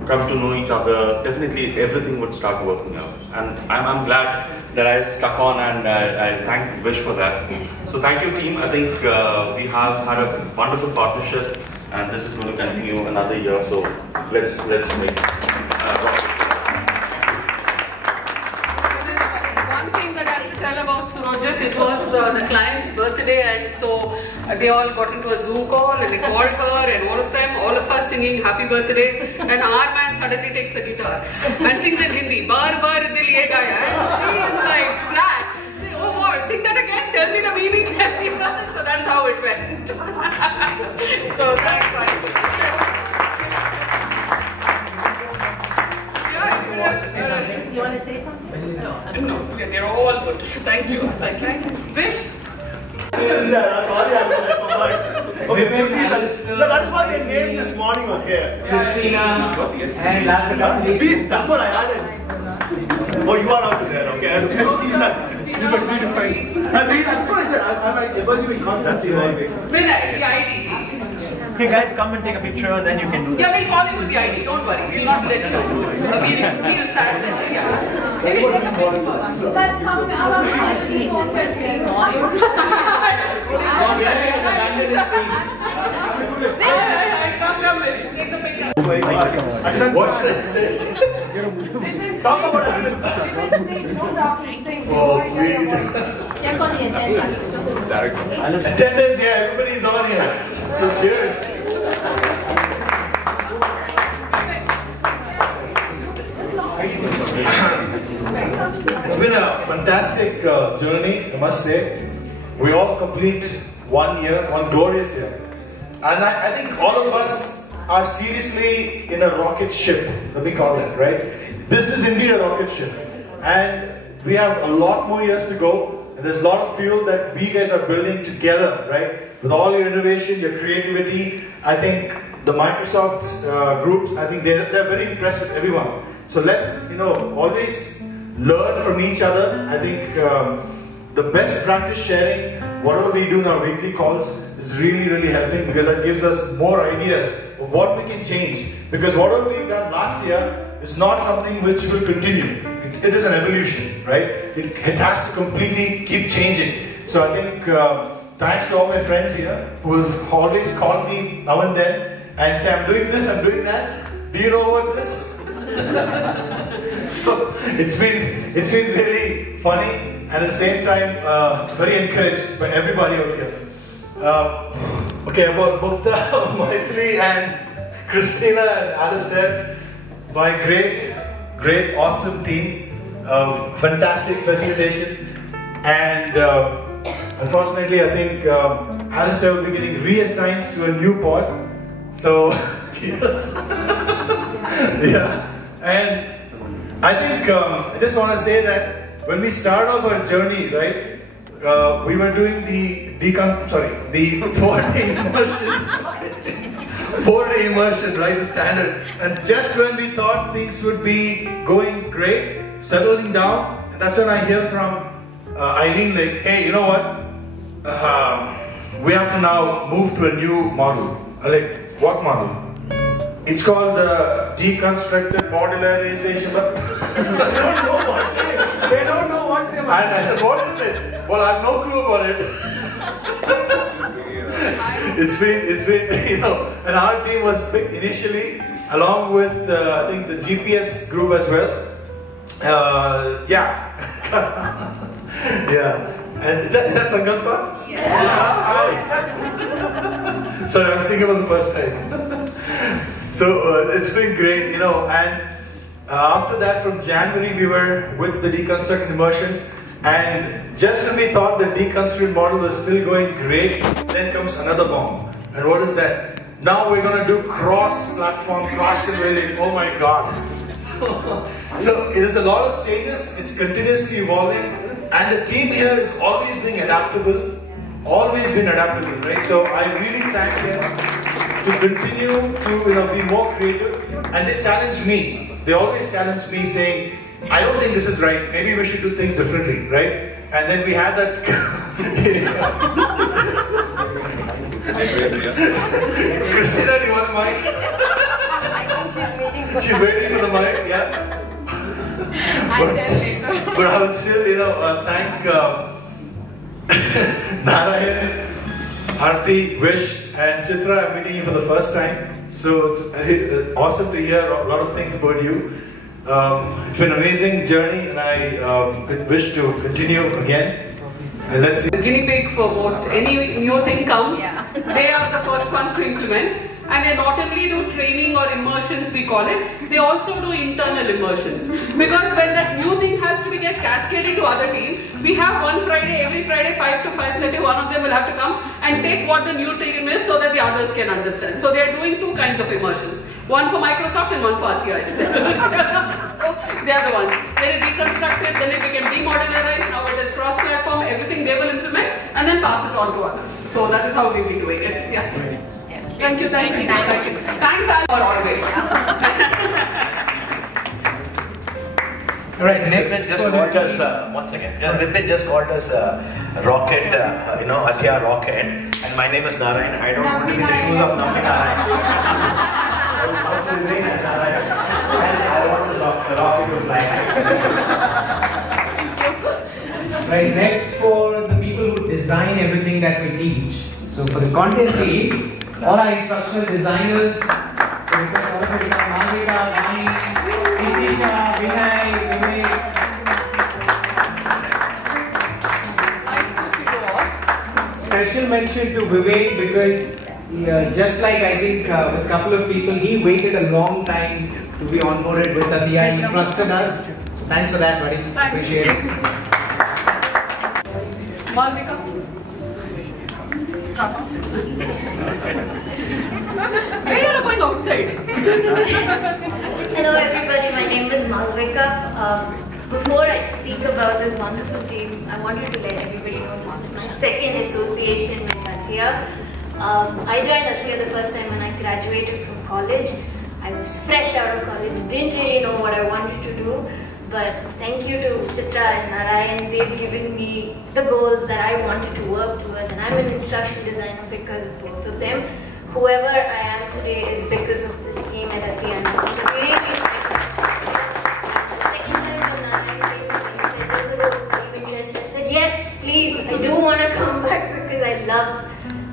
come to know each other, definitely everything would start working out. And I'm glad that I stuck on, and I thank Vish for that. So thank you, team. I think we have had a wonderful partnership, and this is going to continue another year. So let's make it. One thing that I have to tell about Surajit, it was the client's birthday, and so they all got into a Zoom call and they called her, and all of us singing happy birthday, and our man suddenly takes the guitar and sings in Hindi, bar bar dil ye gaya, and she is like flat. She said, oh wow, sing that again, tell me the meaning. So that's how it went. So thanks. Do you want to say something? No, they're all good. Thank you. Vish? Sorry, I forgot. Okay, please. No, that is what they named this morning on here. Christina and Lasika. Please, that's what I added. Oh, you are also there, okay. Please, but redefined. That's what I said. I'm ever giving constantly. With the ID. Okay guys, come and take a picture, then you can do that. Yeah, we'll call you with the ID, don't worry. We'll not let you. We'll feel sad. Yeah. Maybe take a picture first. That's how we are Come, Vish. Take the picture. What's this? Talk about attendance. Oh, please. Check on the attendance. Attendance, yeah, everybody's on here. So cheers. It's been a fantastic journey, I must say. We all complete 1 year, one glorious year. And I think all of us are seriously in a rocket ship, let me call that, right? This is indeed a rocket ship. And we have a lot more years to go. And there's a lot of fuel that we guys are building together, right? With all your innovation, your creativity. I think the Microsoft groups, I think they're very impressed with everyone. So let's, always learn from each other. I think the best practice sharing, whatever we do in our weekly calls, is really, really helping, because that gives us more ideas of what we can change. Because whatever we've done last year is not something which will continue. It is an evolution, right? It has to completely keep changing. So I think thanks to all my friends here who always call me now and then and say, I'm doing this, I'm doing that. Do you know about this? So it's been really funny, and at the same time very encouraged by everybody out here. Okay, about Mukta, Maitri and Christina and Alistair, my great, awesome team. Fantastic facilitation, and unfortunately I think Alistair will be getting reassigned to a new pod. So, cheers. Yeah, and I think I just want to say that when we start off our journey, right, we were doing the 4-day immersion. 4-day immersion, right, the standard. And just when we thought things would be going great, settling down, and that's when I hear from Eileen like, hey, you know what? We have to now move to a new model. I'm like, what model? It's called the deconstructed modularization. They don't know what they And I said, what is it? Well, I have no clue about it. It's been, and our team was picked initially, along with, I think, the GPS group as well. Yeah. And is that Sankalpa? Yeah. Sorry, I'm singing for the first time. So it's been great, and after that, from January, we were with the deconstructed immersion, and just when we thought the deconstructed model was still going great, then comes another bomb. And what is that? Now we're going to do cross-platform, cross-emailing. Oh my God. So there's a lot of changes. It's continuously evolving, and the team here is always being adaptable. Always been adaptable, right? So I really thank them to continue to be more creative, and they challenge me. They always challenge me, saying, I don't think this is right. Maybe we should do things differently, right? And then we had that. Christina, do you want the mic? She's waiting for the mic, yeah. But I would still, thank Narayan, Aarti, Vish, and Chitra. I'm meeting you for the first time, so it's awesome to hear a lot of things about you. It's been an amazing journey, and I wish to continue again. Let's see. The guinea pig for most any new thing comes, they are the first ones to implement. And they not only do training or immersions, we call it, they also do internal immersions. Because when that new thing has to get cascaded to other team, we have one Friday, every Friday 5 to 5:30, one of them will have to come and take what the new team is so that the others can understand. So they are doing two kinds of immersions. One for Microsoft and one for Athia. So they are the ones. Then it reconstructed, then it became demodularized, now it is cross-platform, everything they will implement and then pass it on to others. So that is how we will be doing it. Yeah. Thank you, thank you, thank you. Thanks, Al, for always. Alright, next just called us, one second, Vipin just called us Rocket, Athia Rocket, and my name is Narayan. I don't want to be in the shoes of Nambi Narayan. I want to remain as Narayan, and I want this rocket to fly. Right, next for the people who design everything that we teach. So for the content team, all our instructional designers, so request all of you to come, Malvika, Vani, Nitisha, Vinay, Vivek. Special mention to Vivek because just like I think with a couple of people, he waited a long time to be onboarded with Athia and he trusted us. So thanks for that, buddy. Appreciate it. Malvika. Why are you going outside? Hello everybody, my name is Malvika. Before I speak about this wonderful team, I wanted to let everybody know this is my second association with Athia. I joined Athia the first time when I graduated from college. I was fresh out of college, didn't really know what I wanted to do. But thank you to Chitra and Narayan, they've given me the goals that I wanted to work towards, and I'm an instruction designer because of both of them. Whoever I am today is because of this team at Athia. And I'm really the second time when Narayan came and said there's a role of interest, I said yes, please, I do want to come back because I love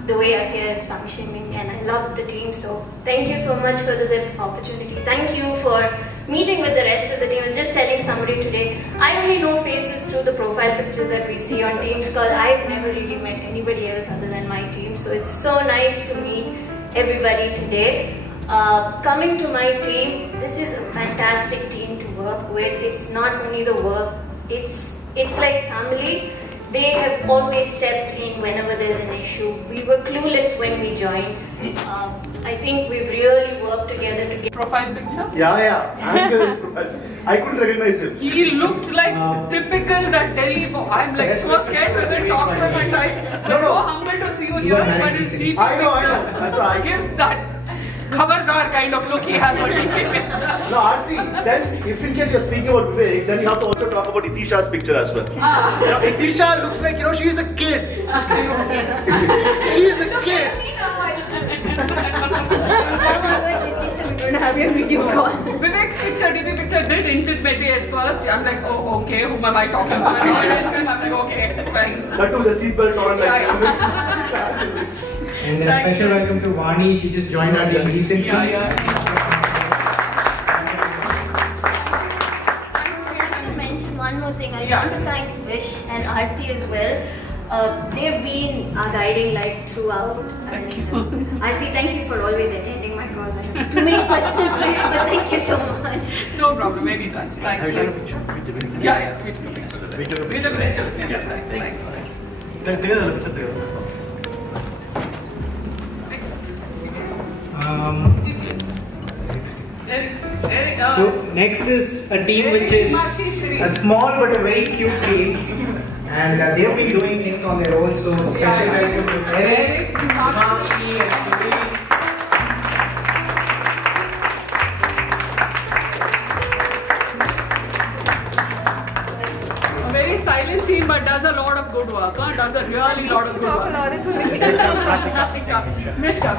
the way Athia is functioning and I love the team. So thank you so much for this opportunity. Thank you for meeting with the rest of the team. I was just telling somebody today, I only know faces through the profile pictures that we see on Teams call. I've never really met anybody else other than my team. So it's so nice to meet everybody today. Coming to my team, this is a fantastic team to work with. It's not only the work, it's like family. They have always stepped in whenever there's an issue. We were clueless when we joined. I think we've really worked together to get profile picture. Yeah. I couldn't recognize him. He looked like typical that Delhi boy. I'm like so scared when they talk to him and I'm so humble to see you here. But his GP I know. That's why I gives that Khabardar kind of look he has on GP picture. No, Aarti, then if in case you're speaking about Vivek, then you have to also talk about Itisha's picture as well. Itisha looks like, she is a kid. She is a kid. we're going to have your video call. Vivek's picture, DP picture did intimidate me at first. I'm like, oh, okay, whom am I talking to? And I'm like, okay, fine. That too, the seatbelt on like And a special welcome to Vani. She just joined our team recently. I want to mention one more thing. I want to thank Vish and Aarti as well. They've been our guiding light throughout. Thank you. Aarti, thank you for always attending my call. I have too many questions for you, but thank you so much. No problem, maybe touch. Thank you. Yeah, we took a picture. We took a picture. Yes, thanks. So next is a team which is a small but a very cute team, and they'll be doing things on their own. So special welcome to Eric, Himakshi, and Suri. A very silent team, but does a lot of good work. Does a really lot of good work. Mishka.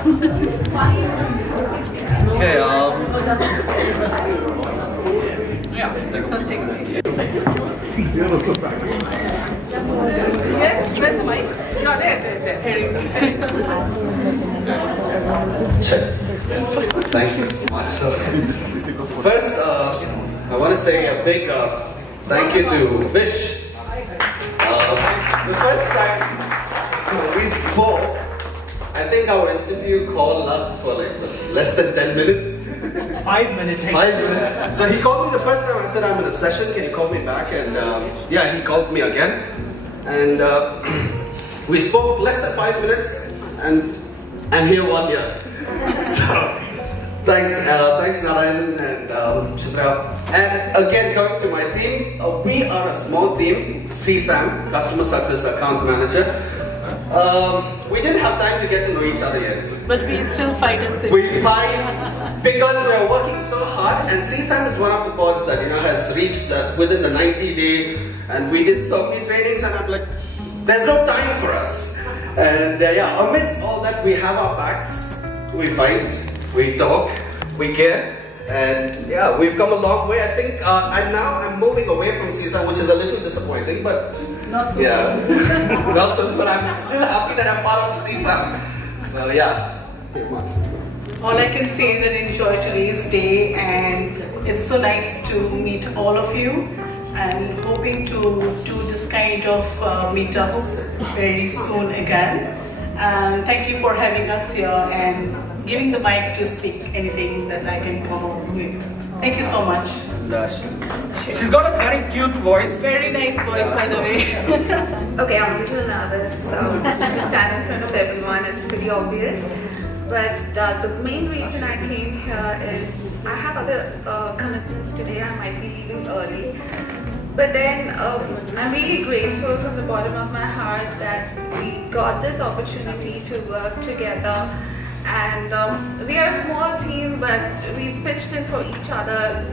Okay, First take a picture. Yes, where's the mic? No, there. thank you so much. So, first, I want to say a big thank you to Vish. The first time we spoke, I think our interview call lasted for like less than 10 minutes. 5 minutes. 5 minutes. So he called me the first time. I said, I'm in a session, can you call me back? And yeah, he called me again. And we spoke less than 5 minutes, and I'm here 1 year. So thanks Narayan and Chitra. And again, coming to my team, we are a small team, CSAM, Customer Success Account Manager. We didn't have time to get to know each other yet. But we still fight and sit. We fight because we are working so hard, and CSAM is one of the pods that has reached that within the 90-day, and we did so many trainings, and I'm like, there's no time for us. And yeah, amidst all that, we have our backs, we fight, we talk, we care. And yeah, we've come a long way. I think, and now I'm moving away from CSAM, which is a little disappointing, but not so yeah, not so. But I'm still happy that I'm part of the CSAM. So yeah, pretty much. All I can say is that enjoy today's day, and it's so nice to meet all of you. And hoping to do this kind of meetups very soon again. Thank you for having us here and giving the mic to speak anything that I can come up with. Thank you so much. She's got a very cute voice. Very nice voice, by the way. Okay, I'm a little nervous to stand in front of everyone. It's pretty obvious. But the main reason I came here is I have other commitments today. I might be leaving early. But then I'm really grateful from the bottom of my heart that we got this opportunity to work together. And we are a small team, but we pitched in for each other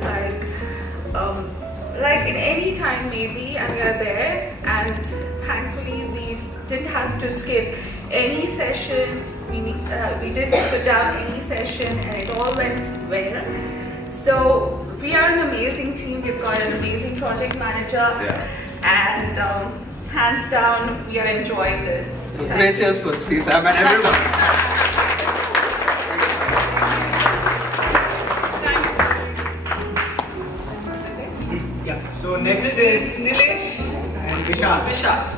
like in any time maybe, and we are there. And thankfully we didn't have to skip any session. We didn't put down any session, and it all went well. So we are an amazing team. We've got an amazing project manager, and hands down, we are enjoying this. So great cheers for CSAM and everyone. Yeah. So next is Nilesh and Vishal. Vishal.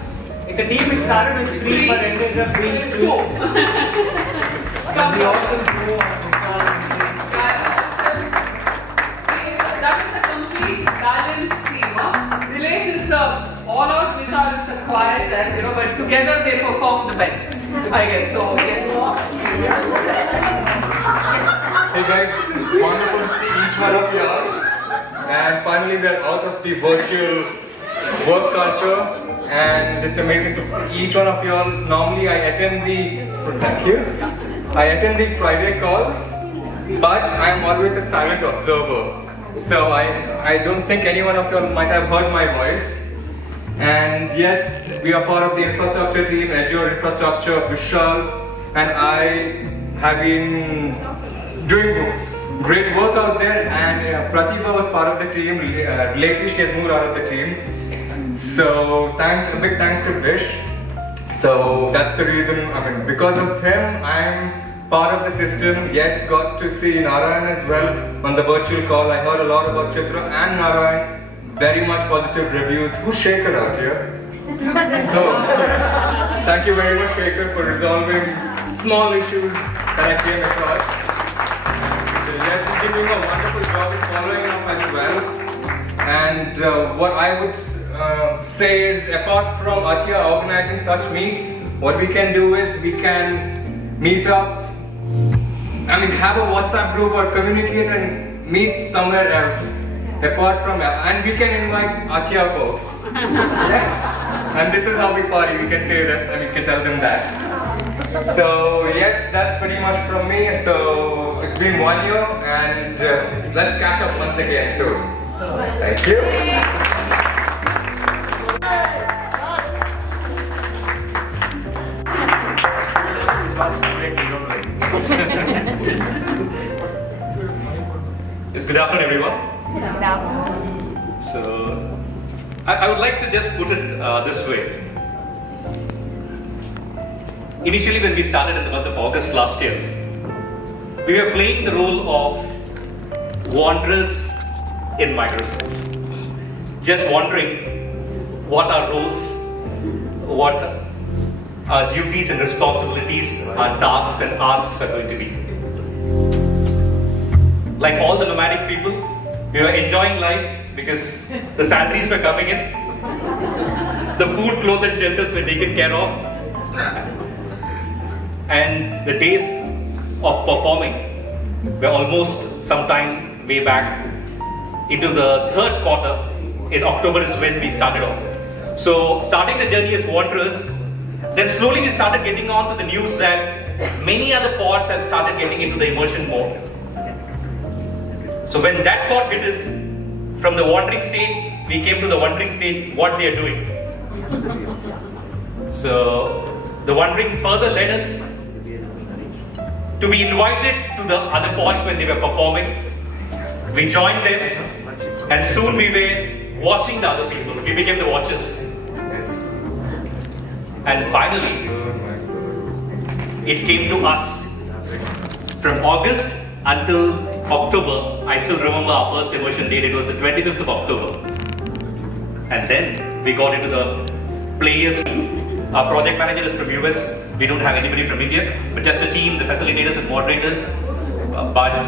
It's a team which started with 3 but ended up being 2. And the awesome duo of Vishal and That is a complete balanced team. Nilesh is the all-out, Vishal is the quiet, and but together they perform the best, I guess. So yes. Hey guys, it's wonderful to see each one of you all. And finally we are out of the virtual work culture, and it's amazing to see each one of you all. Normally I attend the Friday calls, but I am always a silent observer. So I don't think any one of you all might have heard my voice. And yes, we are part of the infrastructure team, Azure Infrastructure. Vishal and I have been doing great work out there, and Pratibha was part of the team. Lately she has moved out of the team. So a big thanks to Vish. So that's the reason, because of him, I'm part of the system. Yes, got to see Narayan as well on the virtual call. I heard a lot about Chitra and Narayan. Very much positive reviews. Who's Shekhar out here? So, thank you very much, Shekhar, for resolving small issues that I came across. So yes, you've been doing a wonderful job in following up as well. And what I would say is, apart from Athiya organizing such meets, what we can do is we can meet up, have a WhatsApp group or communicate and meet somewhere else. Apart from that, and we can invite Athiya folks. Yes, and this is how we party. We can say that, and we can tell them that. So yes, that's pretty much from me. So it's been 1 year, and let's catch up once again soon. Thank you. Yes, good afternoon, everyone. So, I would like to just put it this way. Initially, when we started in the month of August last year, we were playing the role of wanderers in Microsoft. Just wondering what our roles what our duties and responsibilities, our tasks and asks are going to be. Like all the nomadic people, we were enjoying life because the salaries were coming in, the food, clothes and shelters were taken care of, and the days of performing were almost sometime way back into the third quarter. In October is when we started off. So starting the journey as Wanderers, then slowly we started getting on to the news that many other pods have started getting into the immersion mode. So when that thought hit us, from the wandering state, we came to the wondering state, what they are doing. So the wondering further led us to be invited to the other pods when they were performing. We joined them and soon we were watching the other people. We became the watchers. And finally, it came to us. From August until October, I still remember our first immersion date, it was the 25th of October. And then we got into the players. Our project manager is from US. We don't have anybody from India, but just a team, the facilitators and moderators. But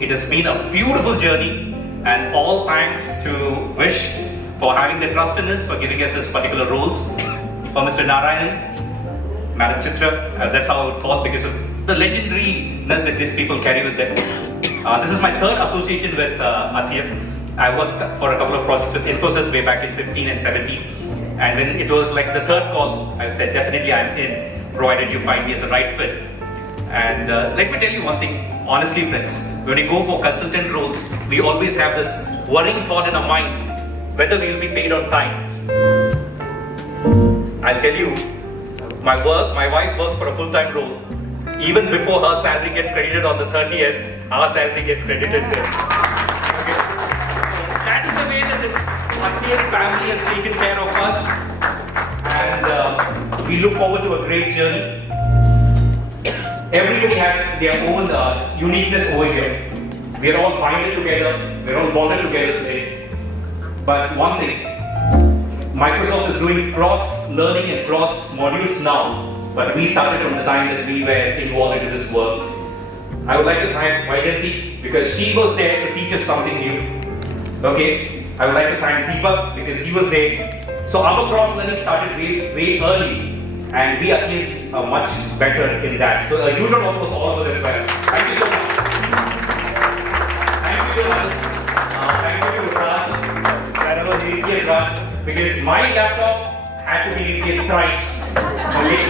it has been a beautiful journey, and all thanks to Wish for having the trust in us, for giving us this particular roles. For Mr. Narayanan, Madam Chitra, that's how I would call it because of the legendariness that these people carry with them. This is my third association with Athiya. I worked for a couple of projects with Infosys way back in 15 and 17. And when it was like the third call, I said definitely I'm in, provided you find me as a right fit. And let me tell you one thing, honestly friends, when we go for consultant roles, we always have this worrying thought in our mind, whether we will be paid on time. I'll tell you, my wife works for a full-time role. Even before her salary gets credited on the 30th, our salary gets credited there. Okay. That is the way that the Athiya family has taken care of us, and we look forward to a great journey. Everybody has their own uniqueness over here. We are all binded together, we are all bonded together today. But one thing, Microsoft is doing cross-learning and cross-modules now, but we started from the time that we were involved into this work. I would like to thank Vaijanti because she was there to teach us something new. Okay, I would like to thank Deepak because he was there. So our cross-learning started way early, and we at least are much better in that. So you don't almost all of us as well. Thank you so much. Thank you to thank you to Raj, wherever he is run, because my laptop had to be replaced thrice. Okay,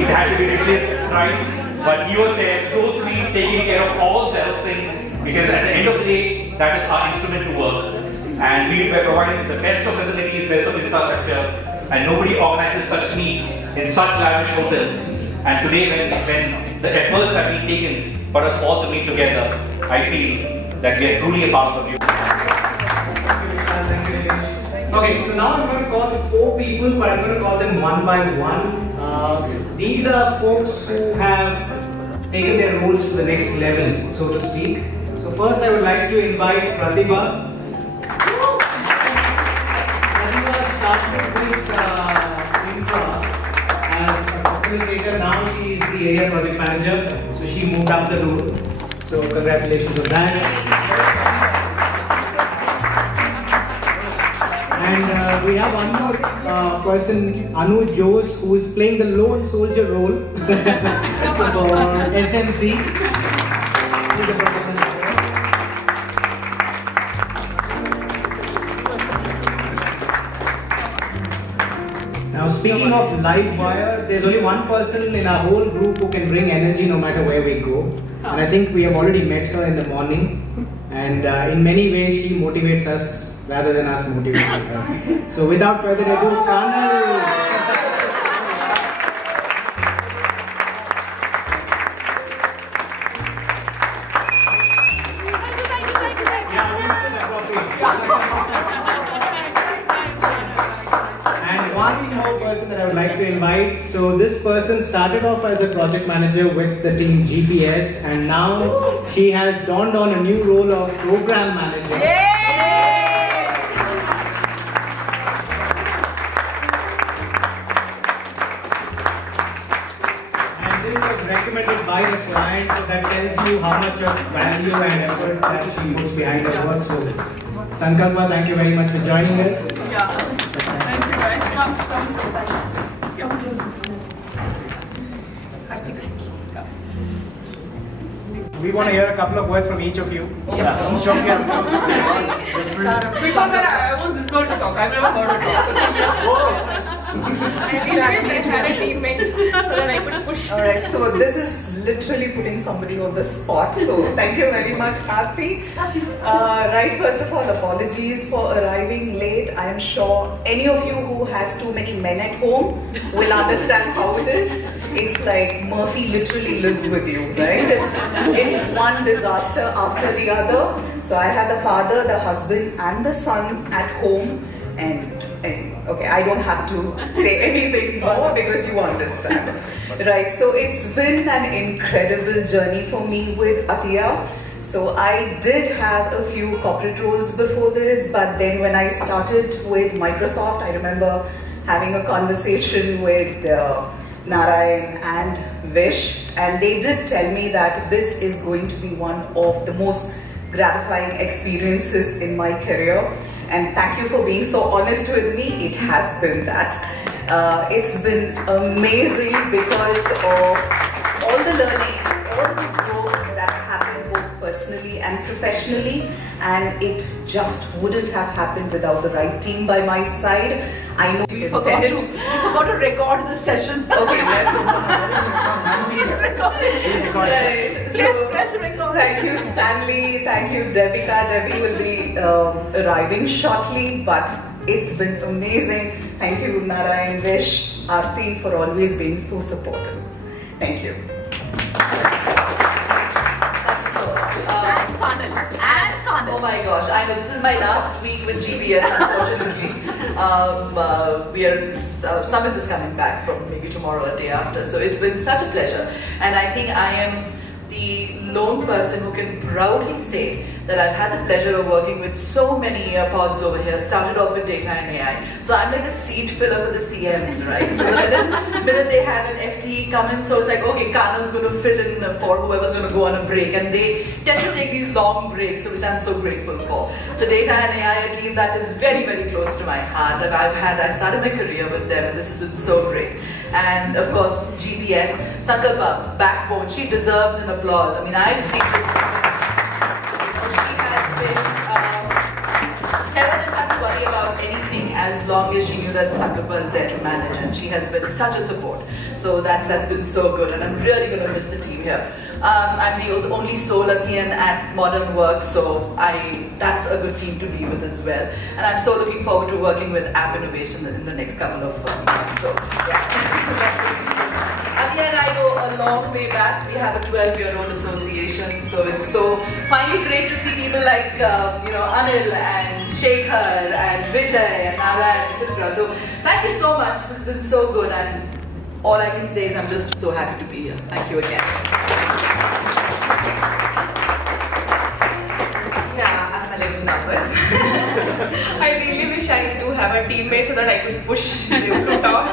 it had to be replaced thrice, but he was there so sweet, taking care of all those things, because at the end of the day, that is our instrument to work. And we were providing the best of facilities, best of infrastructure, and nobody organizes such needs in such lavish hotels. And today, when the efforts have been taken for us all to meet together, I feel that we are truly a part of you. Okay, so now I'm going to call 4 people, but I'm going to call them one by one. These are folks who have taken their roles to the next level, so to speak. So first I would like to invite Pratibha. Pratibha started with Infra as a facilitator. Now she is the area project manager, so she moved up the road. So congratulations on that. And we have one more person, Anu Jose, who is playing the lone soldier role for SMC. Now speaking of live wire, there's only one person in our whole group who can bring energy no matter where we go. And I think we have already met her in the morning. And in many ways she motivates us rather than us motivating her. So without further ado, Kanal! And one more person that I would like to invite. So this person started off as a project manager with the team GPS, and now she has dawned on a new role of program manager. everything was recommended by the client, so that tells you how much of value and effort that she puts behind her work. So, Sankalpa, thank you very much for joining us. Yeah. Thank you guys. Come close. We want to hear a couple of words from each of you. Yeah. Each of you. Because I want this girl to talk. I've never heard her talk. I had a teammate so that I could push. Alright, so this is literally putting somebody on the spot. So thank you very much, Aarti. Right, first of all, apologies for arriving late. I am sure any of you who has too many men at home will understand how it is. It's like Murphy literally lives with you, right? It's one disaster after the other. So I had the father, the husband and the son at home, and okay, I don't have to say anything more because you understand. Right, so it's been an incredible journey for me with Athiya. So I did have a few corporate roles before this, but then when I started with Microsoft, I remember having a conversation with Narayan and Vish, and they did tell me that this is going to be one of the most gratifying experiences in my career. And thank you for being so honest with me. It has been that. It's been amazing because of all the learning, all the growth that's happened both personally and professionally, and it just wouldn't have happened without the right team by my side. I know you forgot to record the session. Okay, let's record it. Right. So, press record. Thank you, Stanley. Thank you, Devika. Debbie will be arriving shortly, but it's been amazing. Thank you, Narayan, Vish, Aarti, for always being so supportive. Thank you. Oh my gosh, I know this is my last week with GBS, unfortunately. We are, Summit is coming back from maybe tomorrow or day after, so it's been such a pleasure. And I think I am the lone person who can proudly say that I've had the pleasure of working with so many pods over here. Started off with data and AI. So I'm like a seat filler for the CMs, right? So the minute they have an FTE come in, so it's like, okay, Kanal's going to fill in for whoever's going to go on a break. And they tend to take these long breaks, which I'm so grateful for. So data and AI, a team that is very, very close to my heart. That I started my career with them, and this has been so great. And of course, GPS, Sankalpa, backbone, she deserves an applause. I mean, I've seen this woman. She has been, never did have to worry about anything as long as she knew that Sankalpa is there to manage, and she has been such a support. So that's been so good, and I'm really going to miss the team here. I'm the only sole Athiyan at Modern Work, so that's a good team to be with as well. And I'm so looking forward to working with App Innovation in the next couple of months. So yeah. Athiya and I go a long way back. We have a 12-year-old association, so it's so finally great to see people like Anil and Shekhar and Vijay and Narayan and Chitra. So thank you so much. This has been so good, and all I can say is I'm just so happy to be here. Thank you again. Yeah, I'm a little nervous. I really wish I do have a teammate so that I could push you to talk.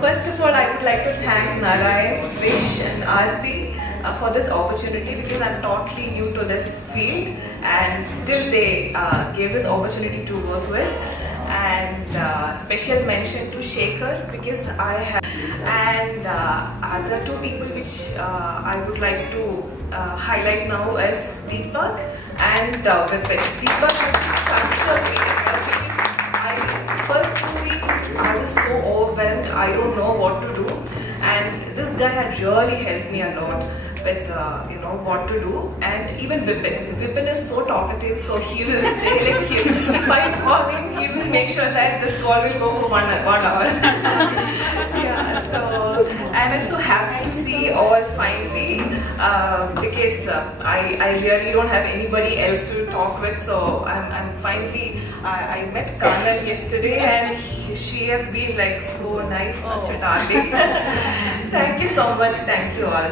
First of all, I would like to thank Narayan, Vish and Aarti for this opportunity, because I'm totally new to this field, and still they gave this opportunity to work with. And special mention to Shekhar, because I have, and other two people which I would like to highlight now is Deepak and Vipin. Deepak has been such a great effort, because first 2 weeks I was so overwhelmed, I don't know what to do, and this guy had really helped me a lot with what to do. And even Vipin is so talkative, so he will say, like, if I call him, he will make sure that this call will go for one hour. Yeah, so and I'm so happy to see all finally, because I really don't have anybody else to talk with. So I'm finally, I met Kanal yesterday, and she has been like so nice, such a darling. Thank you so much. Thank you all.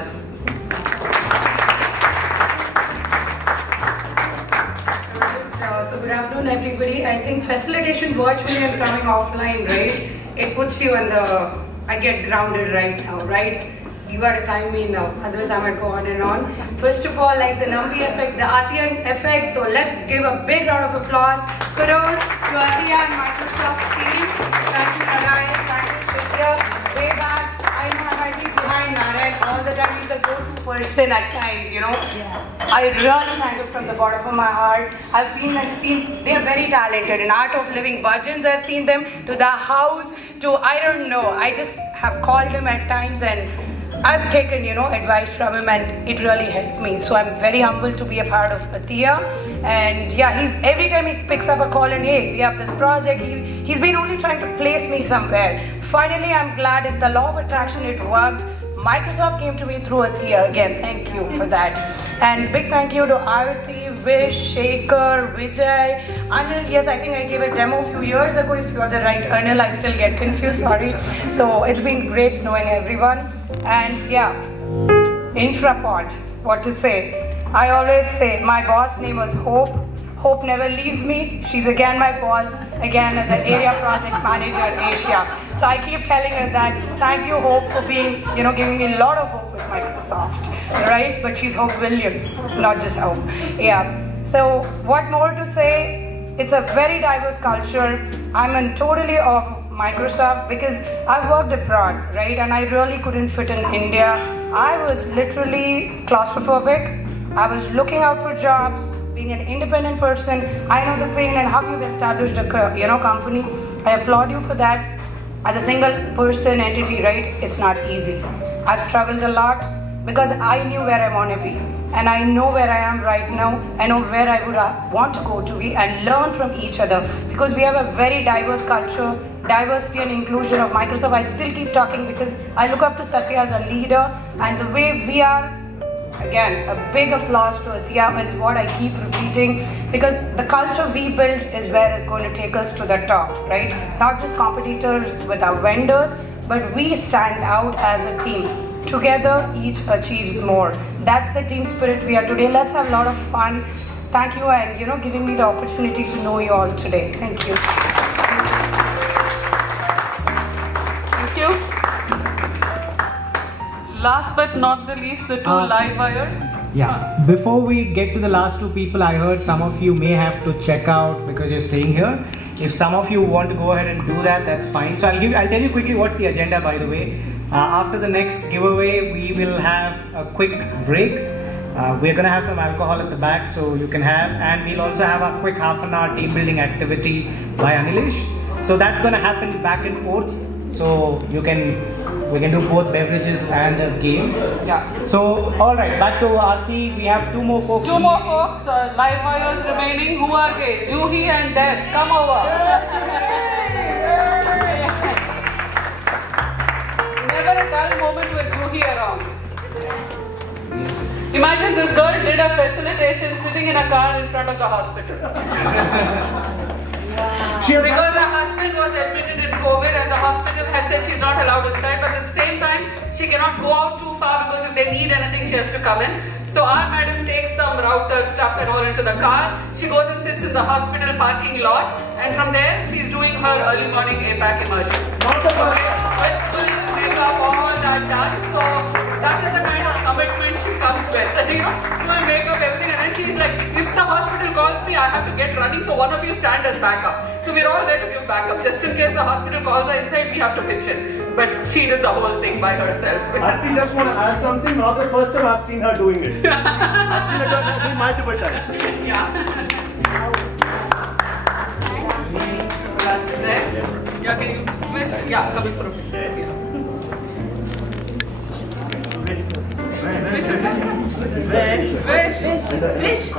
So good afternoon, everybody. I think facilitation virtually and coming offline, right? It puts you on the I get grounded right now, right? You gotta time me now, otherwise I might go on and on. First of all, like the Nambi effect, the Athiya effect, so let's give a big round of applause. Kudos to Athiya and Microsoft team. Thank you, Narayan, thank you, Chitra. Way back, I know I might be behind Narayan all the time. He's a go-to person at times, you know. Yeah. I really thank him from the bottom of my heart. I've been and seen, they are very talented. In Art of Living Bhajans, I've seen them, to The House, to I don't know. I just have called him at times and I've taken, you know, advice from him and it really helped me. So I'm very humble to be a part of Athiya. And yeah, he's every time he picks up a call and hey, we have this project, he's been only trying to place me somewhere. Finally, I'm glad it's the law of attraction, it worked. Microsoft came to me through Athiya again. Thank you for that. And big thank you to Aarti, Vish, Shekhar, Vijay, Anil. Yes, I think I gave a demo a few years ago. If you're the right Anil, I still get confused, sorry. So it's been great knowing everyone. And yeah, Intrapod, what to say? I always say my boss name was Hope. Hope never leaves me. She's again my boss, again as an area project manager in Asia. So I keep telling her that thank you, Hope, for being, you know, giving me a lot of hope with Microsoft, right? But she's Hope Williams, not just Hope. Yeah. So what more to say? It's a very diverse culture. I'm in totally of Microsoft because I've worked abroad, right? And I really couldn't fit in India. I was literally claustrophobic. I was looking out for jobs. Being an independent person, I know the pain and how you've established a company. I applaud you for that. As a single person entity, right, it's not easy. I've struggled a lot because I knew where I want to be. And I know where I am right now. I know where I would want to go to be and learn from each other. Because we have a very diverse culture, diversity and inclusion of Microsoft. I still keep talking because I look up to Satya as a leader and the way we are. Again, a big applause to Athiya is what I keep repeating because the culture we build is where it's going to take us to the top, right? Not just competitors with our vendors, but we stand out as a team. Together, each achieves more. That's the team spirit we are today. Let's have a lot of fun. Thank you and, you know, giving me the opportunity to know you all today. Thank you. Thank you. Last but not the least, the two live wires. Yeah, before we get to the last two people, I heard some of you may have to check out because you're staying here. If some of you want to go ahead and do that, that's fine. So I'll tell you quickly what's the agenda, by the way. After the next giveaway, we will have a quick break. We're going to have some alcohol at the back, so you can have, and we'll also have a quick half-an-hour team building activity by Anilish. So that's going to happen back and forth. So we can do both beverages and the game. Yeah. So all right, back to Aarti. We have two more folks. Two more folks, live wires remaining. Who are they? Juhi and Dev. Come over. Never a dull moment with Juhi around. Imagine this girl did a facilitation sitting in a car in front of the hospital. Because her husband was admitted in COVID and the hospital had said she's not allowed inside, but at the same time she cannot go out too far because if they need anything she has to come in. So our madam takes some router stuff and all into the car. She goes and sits in the hospital parking lot and from there she's doing her early morning APAC immersion. Not the with full makeup, all that done. So that is the kind of commitment she comes with. You know, full makeup, everything, and then she's like, if the hospital calls me, I have to get running, so one of you stand as backup. So we're all there to give backup. Just in case the hospital calls her inside, we have to pitch in. But she did the whole thing by herself. I just want to add something. Not the first time I've seen her doing it. I've seen her doing it multiple times. Yeah. So that's there. Yeah, can you wish? Yeah, coming for a picture. Wish.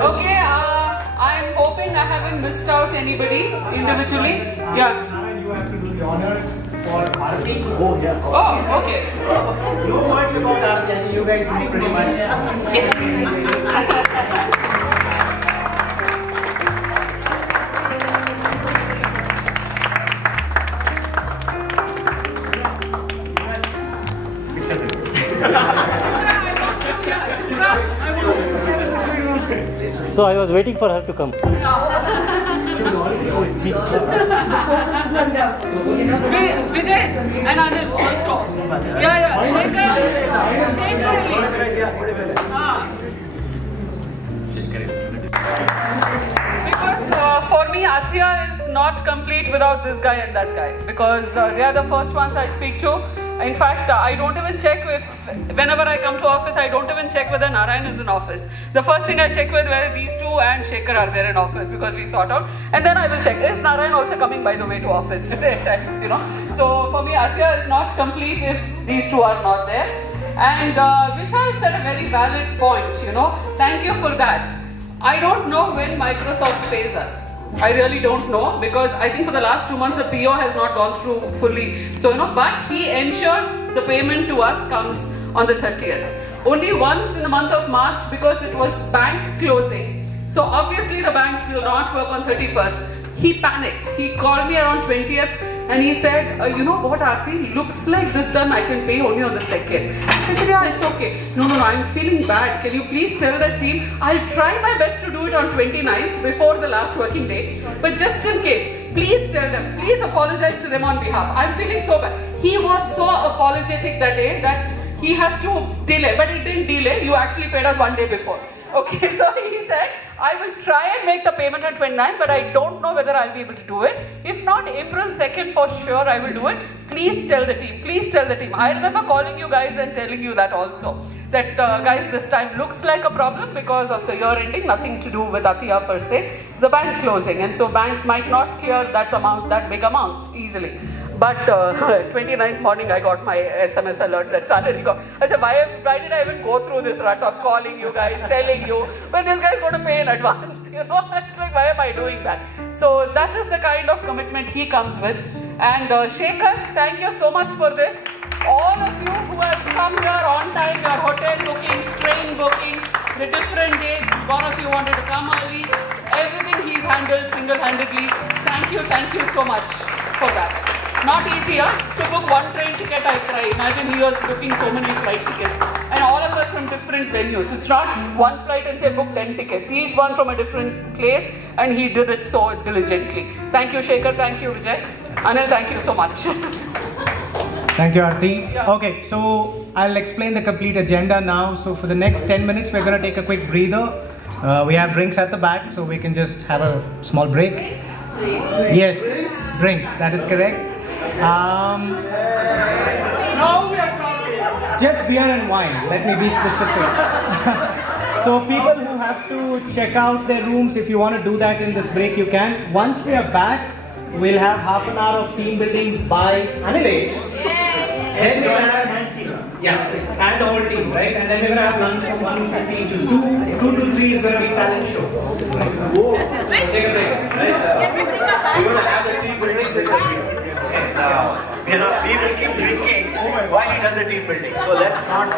Okay, I'm hoping I haven't missed out anybody individually. Yeah. You have to do the honors for Aarti. Oh, yeah. Oh, okay. No words about Aarti. I think you guys know pretty much. Yes. So I was waiting for her to come. Vijay and Anil also. Yeah. Because for me, Athia is not complete without this guy and that guy. Because they are the first ones I speak to. In fact, I don't even check whenever I come to office, I don't even check whether Narayan is in office. The first thing I check with whether these two and Shekhar are there in office, because we sort out. And then I will check, is Narayan also coming, by the way, to office today at times, So for me, Athia is not complete if these two are not there. And Vishal said a very valid point, Thank you for that. I don't know when Microsoft pays us. I really don't know, because I think for the last 2 months the PO has not gone through fully. So, but he ensures the payment to us comes on the 30th. Only once in the month of March, because it was bank closing. So obviously the banks will not work on 31st. He panicked. He called me around 20th and he said, you know what, Aarti, looks like this time I can pay only on the 2nd. I said, yeah, it's okay. No, I'm feeling bad. Can you please tell the team, I'll try my best to do it on 29th before the last working day. But just in case, please tell them, please apologize to them on behalf. I'm feeling so bad. He was so apologetic that day that he has to delay, but it didn't delay. You actually paid us 1 day before. Okay, so he said, I will try and make the payment on 29, but I don't know whether I'll be able to do it. If not, April 2nd for sure I will do it. Please tell the team, please tell the team. I remember calling you guys and telling you that also. That guys, this time looks like a problem because of the year ending, nothing to do with Athia per se. It's the bank closing, and so banks might not clear that amount, that big amounts easily. But 29th morning I got my SMS alert that salary got. I said, why did I even go through this rut of calling you guys, telling you, when this guy is going to pay in advance? It's like, why am I doing that? So that is the kind of commitment he comes with. And Shekhar, thank you so much for this. All of you who have come here on time, your hotel bookings, train booking, the different dates, one of you wanted to come early, everything he's handled single-handedly. Thank you so much for that. Not easier to book one train ticket, I try. Imagine he was booking so many flight tickets. And all of us from different venues. It's not one flight and say book 10 tickets. Each one from a different place, and he did it so diligently. Thank you, Shekhar. Thank you, Vijay. Anil, thank you so much. Thank you, Aarti. Yeah. Okay, so I'll explain the complete agenda now. So for the next 10 minutes, we're going to take a quick breather. We have drinks at the back, so we can just have a small break. Drinks? Yes, drinks. That is correct. Just beer and wine, let me be specific. So people who have to check out their rooms, if you want to do that in this break, you can. Once we are back, we'll have half an hour of team building by Anilesh. Then we'll have, and the whole team, right? And then we're going to have lunch from 1:15 to 2 to 3 is going to be talent show. Take a break, right? We're going to have the team building. We will keep drinking while he does the team building. So let's not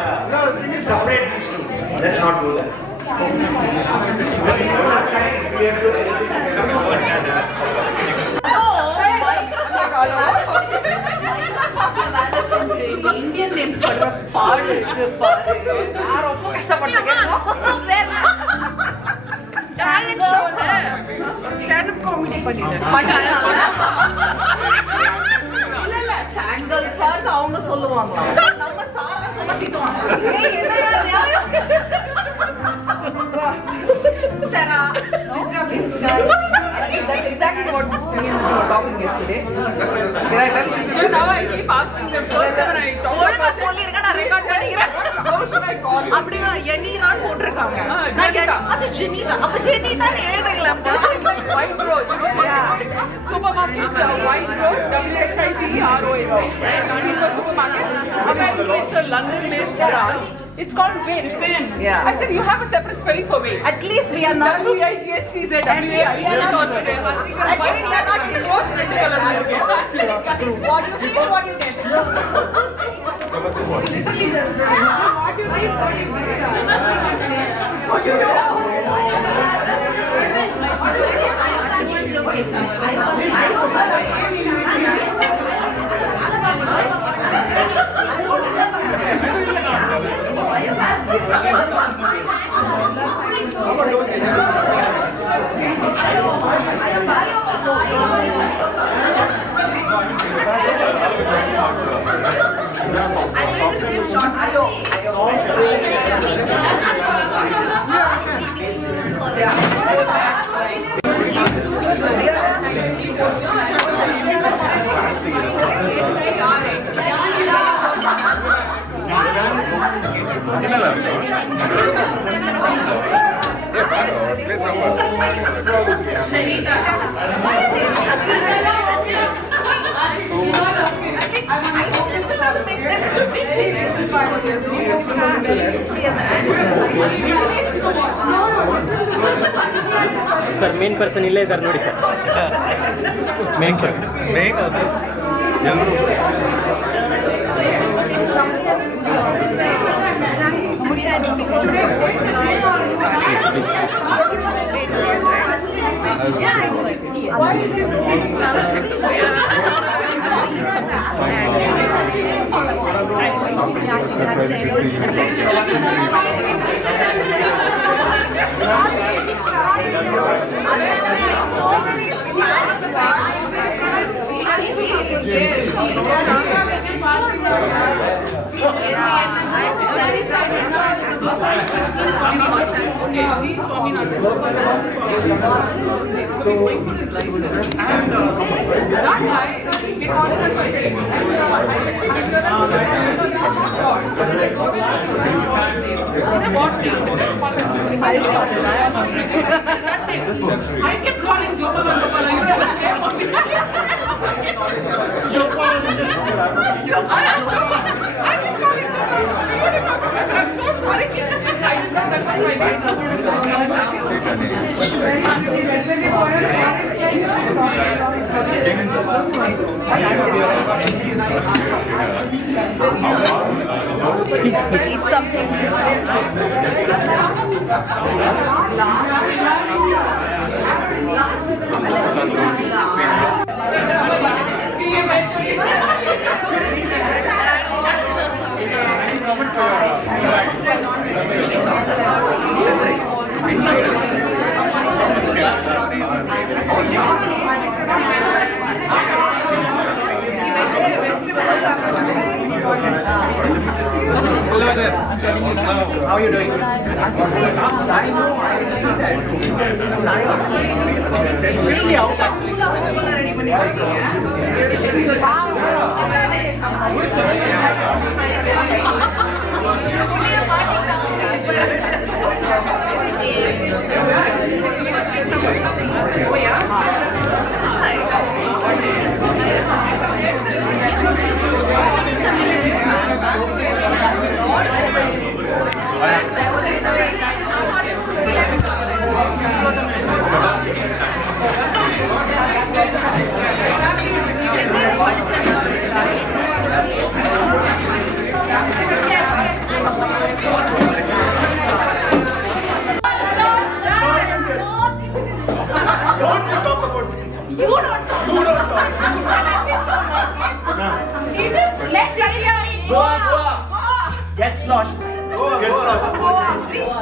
separate these two. Let's not do that. Indian names talent show, stand-up comedy sandal பார்த்து அவங்க சொல்லுவாங்க நம்ம சாரா சொல்ல திட்டுவாங்க Sarah, that's exactly what we were talking yesterday. Now I keep asking them first when I talk about நான் record பண்ணிக்கிறேன். அப்படினா எனிரான் போட்டுருக்காங்க. அது ஜெனிட்டா. அப்ப ஜெனிட்டான்னு எழுதுங்களா? White Rose, supermarket White Rose, WHITEROS. Supermarket. Apparently it's a London-based branch. It's called Win. Yeah. I said you have a separate spelling for me. At least we are not WIGHTZ. At least we are not what you say, what you get. What you do? Sir main person ಇಲ್ಲೇ ಇದ್ದಾರೆ ನೋಡಿ sir. Main person main ಅದು ಎಲ್ಲರೂ I kept calling Jopala, you never came on me. Jopala. I kept calling Jopala. I'm so sorry. I did not Eat something. How are you doing? I know. Really out Gets lost. Gets lost.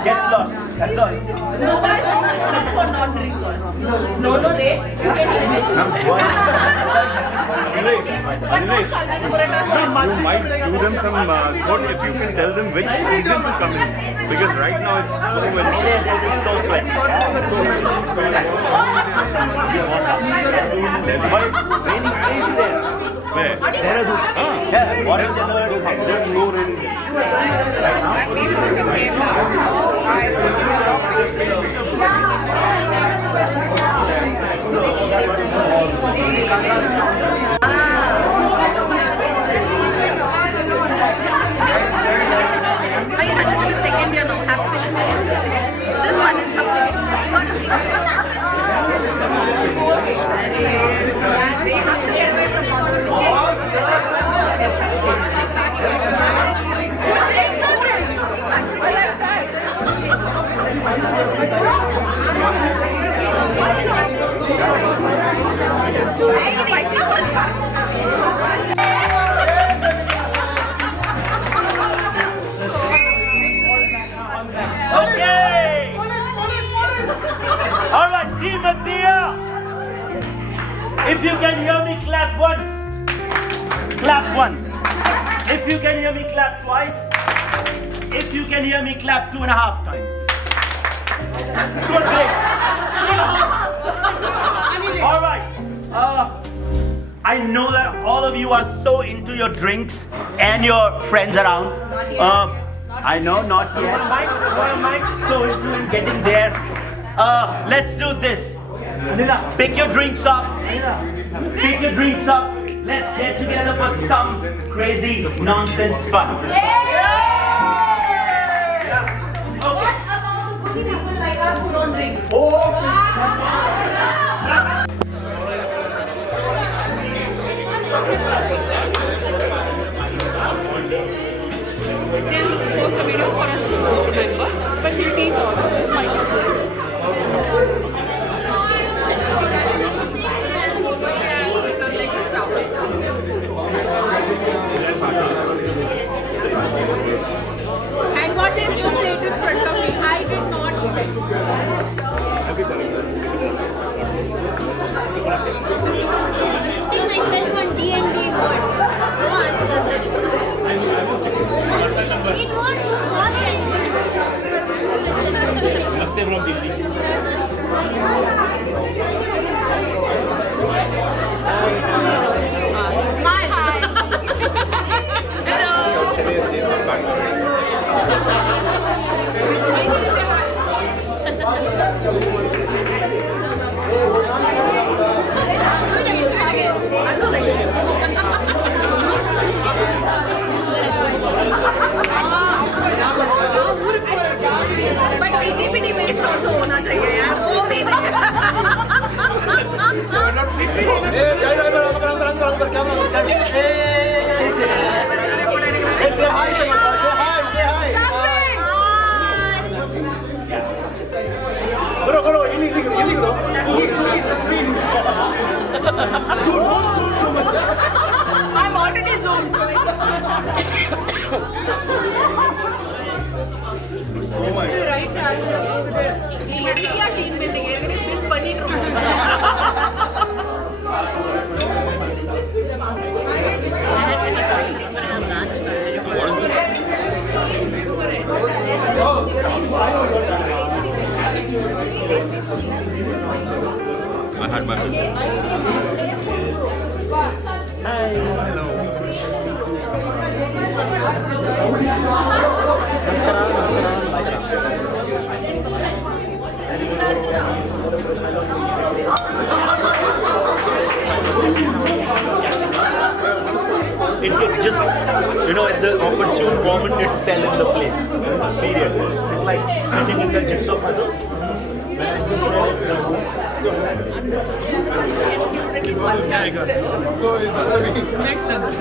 Gets lost. That's all. No, guys, for non-drinkers. No, Ray. You can You might do them some good if you can tell them which season to come in. Because right now it's so It is so sweaty. But it's raining crazy there. Where? Yeah, what is the word? There's no rain. At least you can get This is the second year now. Happy. This one is something you want to see. They have to get away from this is too spicy. Okay! Alright, Team Athia! If you can hear me, clap once. Clap once. If you can hear me, clap twice. If you can hear me, clap 2.5 times. Good, great. All right. I know that all of you are so into your drinks and your friends around. I know, not yet. So into it, getting there. Let's do this. Pick your drinks up. Pick your drinks up. Let's get together for some crazy nonsense fun. What about the good people like us who don't drink? They'll post a video for us to remember, but she'll teach all of this. My I got this new plate in front of me. I did not eat it. Putting myself on D&D board. No answer. It won't do all Smile. Hi. Hello. I go like this. But itty-bitty waist also होना चाहिए यार. वो भी Say hi, Samantha. Say hi. Say hi. Go. Zoom too much. I'm already zoomed. Oh my God. Right answer. Team building. Build bunny room. I had my It just, at the opportune moment, it fell into place. Period. It's like putting in the jigsaw puzzle. Yeah, I got it. Makes sense.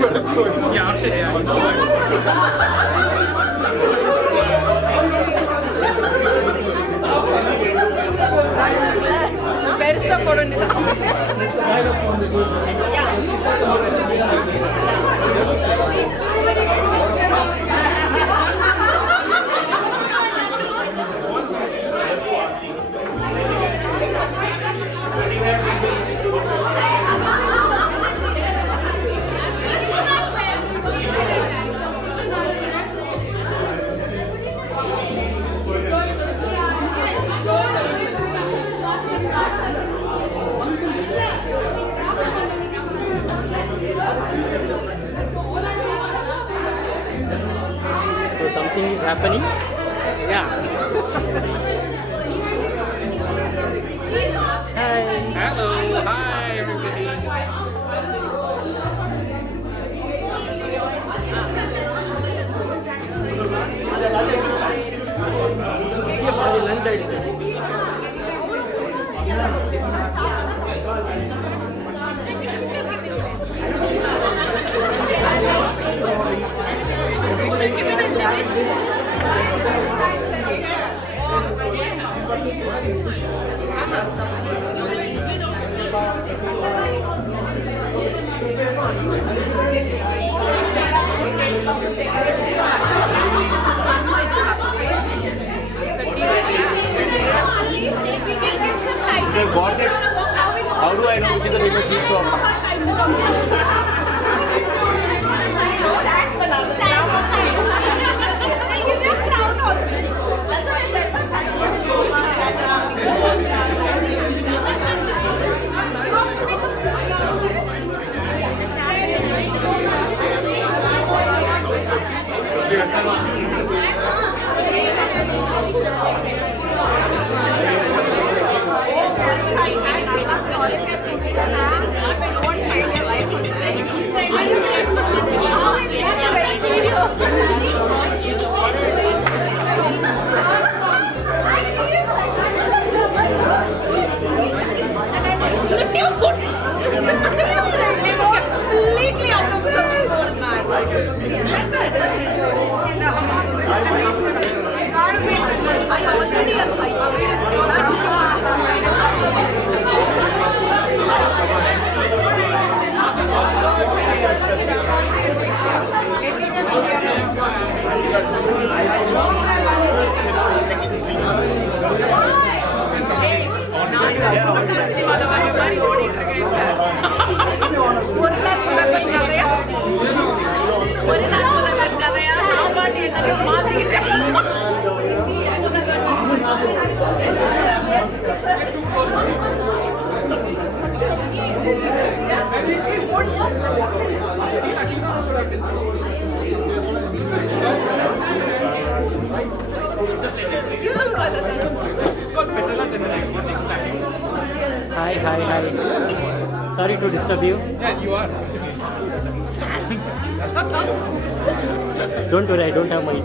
Yeah, actually, yeah. Persa porun So something is happening. Yeah. Hi. Hello. Hi, everybody. Lunch ಆಯ್ತು. Got it. How do I know which is the famous sweet shop? Hi. Sorry to disturb you. Yeah, you are. Don't worry, I don't have money.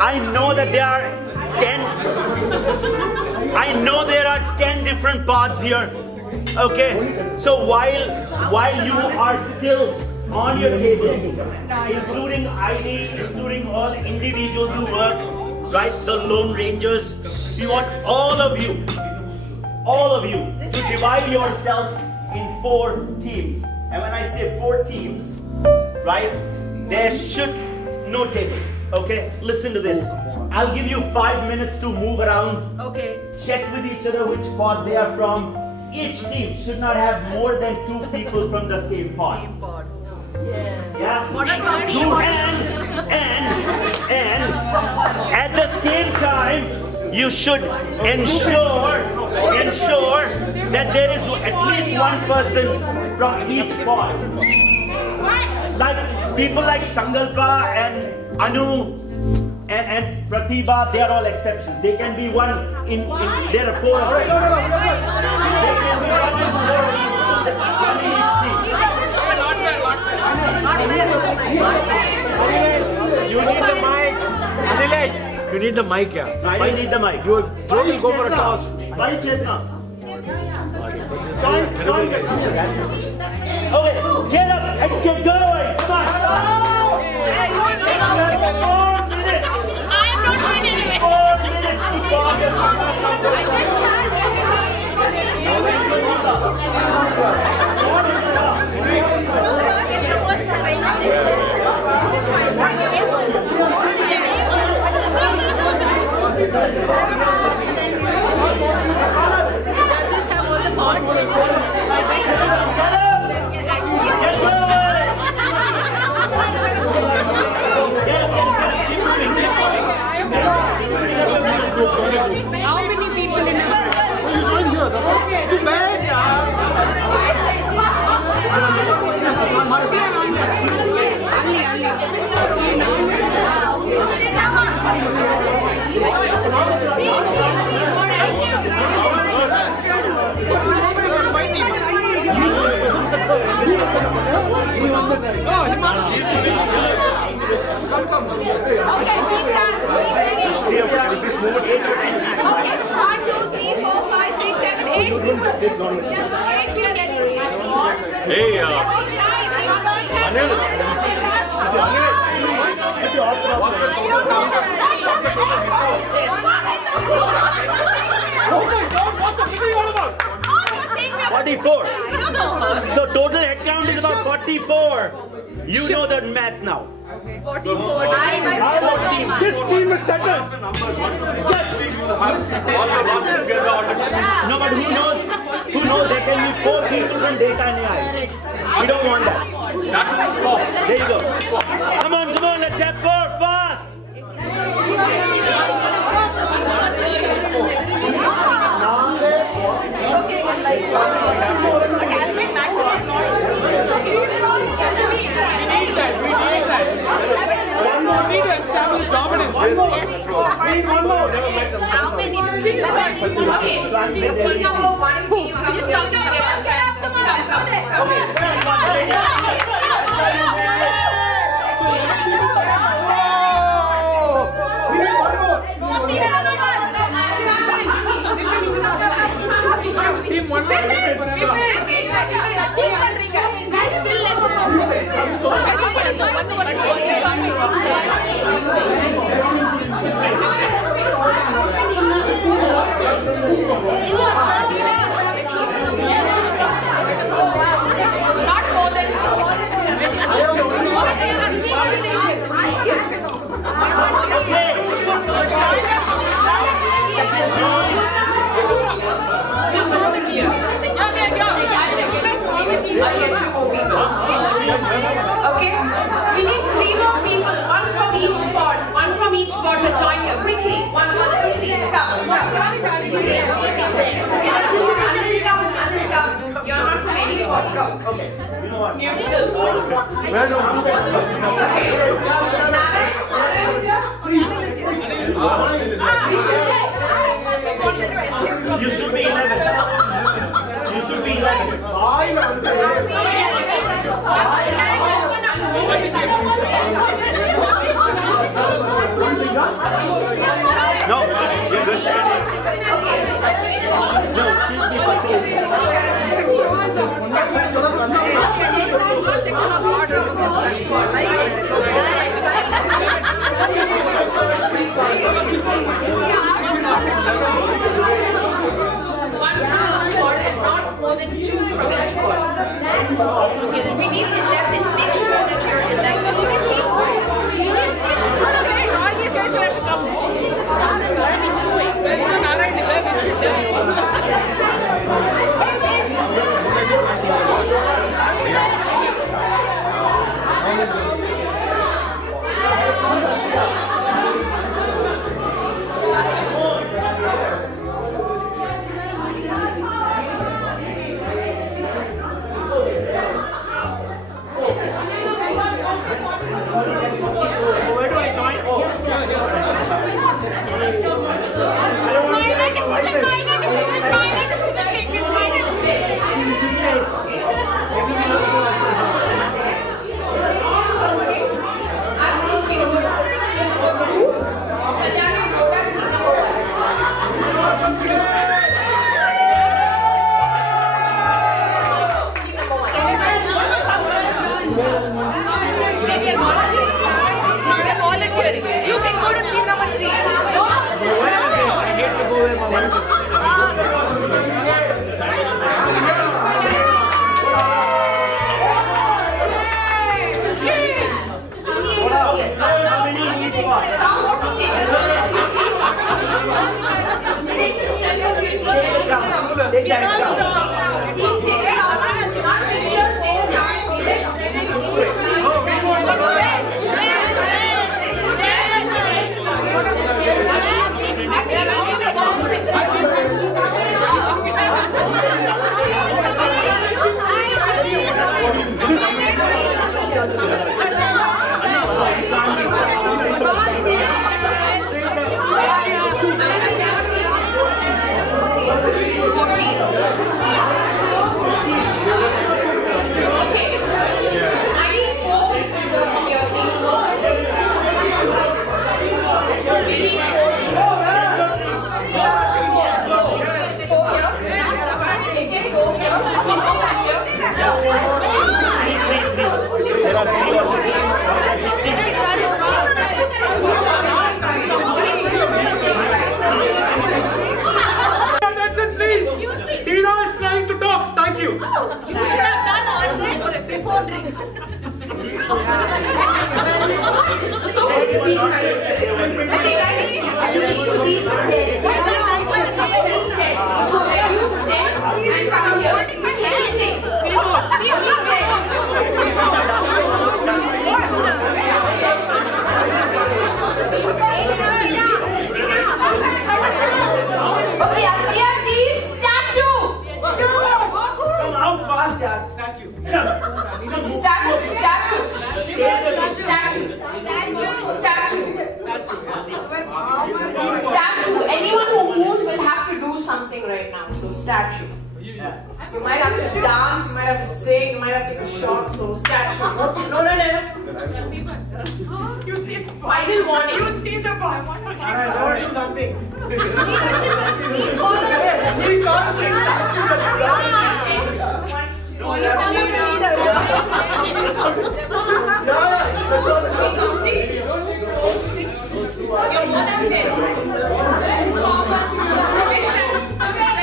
I know that there are 10 different pods here. Okay, so while you are still on your tables, including ID, including all individuals who work, right, the Lone Rangers, we want all of you to divide yourself in 4 teams. And when I say 4 teams, right, there should no table. Okay, listen to this. I'll give you 5 minutes to move around. Okay. Check with each other which pod they are from. Each team should not have more than 2 people from the same pod. Yeah. And at the same time, you should ensure that there is at least 1 person from each pod. Like people like Sangalpa and Anu and Pratibha, they are all exceptions. They can be one in there are 4 of them. They can be 1 in 4 in each team. You need the mic. Anilesh, you need the mic, yeah. I need the mic. Joe will go for a toss. Okay, get up and get going. Come on. 4 minutes to talk. How many people in a Too bad, Hey, Forty-four. So total head count is about 44. You know that math now. 44. This team is settled. Yes. No, but who knows? There can be 4 people in data and AI. We don't want that. There you go. Come on, let's have 4 fast. We need to establish dominance. Yes. We need one more. How many? Okay. Team number 1, can you come Just come. Team one more. Not more than two. I'll get 2 more people. Okay? We need 3 more people. 1 from each spot. 1 from each spot to join here. Quickly. 1 quickly. Come. Come. You're not from any spot. Go. Okay. Mutual. You should be 11. You should be 11. No, you're good. No, excuse me for One from each squad and not more than 2 from each squad. We need 11. Make sure that you're 11. All these guys have to come home. Where do I join? You can go to team number 3. I hate to go where my wife is. Attention, please. Dino is trying to talk. Thank you. You should have done all this before drinks. It's okay to be nice. Okay, guys, you need to read the chat. So when you stand and come here, anything. Okay, Athia team, statue. Come out fast, yaar. Statue. Statue. Anyone who moves will have to do something right now. So statue. You might have to dance, you might have to sing, you might have to take a shot. So statue. No. Final warning. You see the boy. Alright, go do something. You're more than 10. Permission. Okay.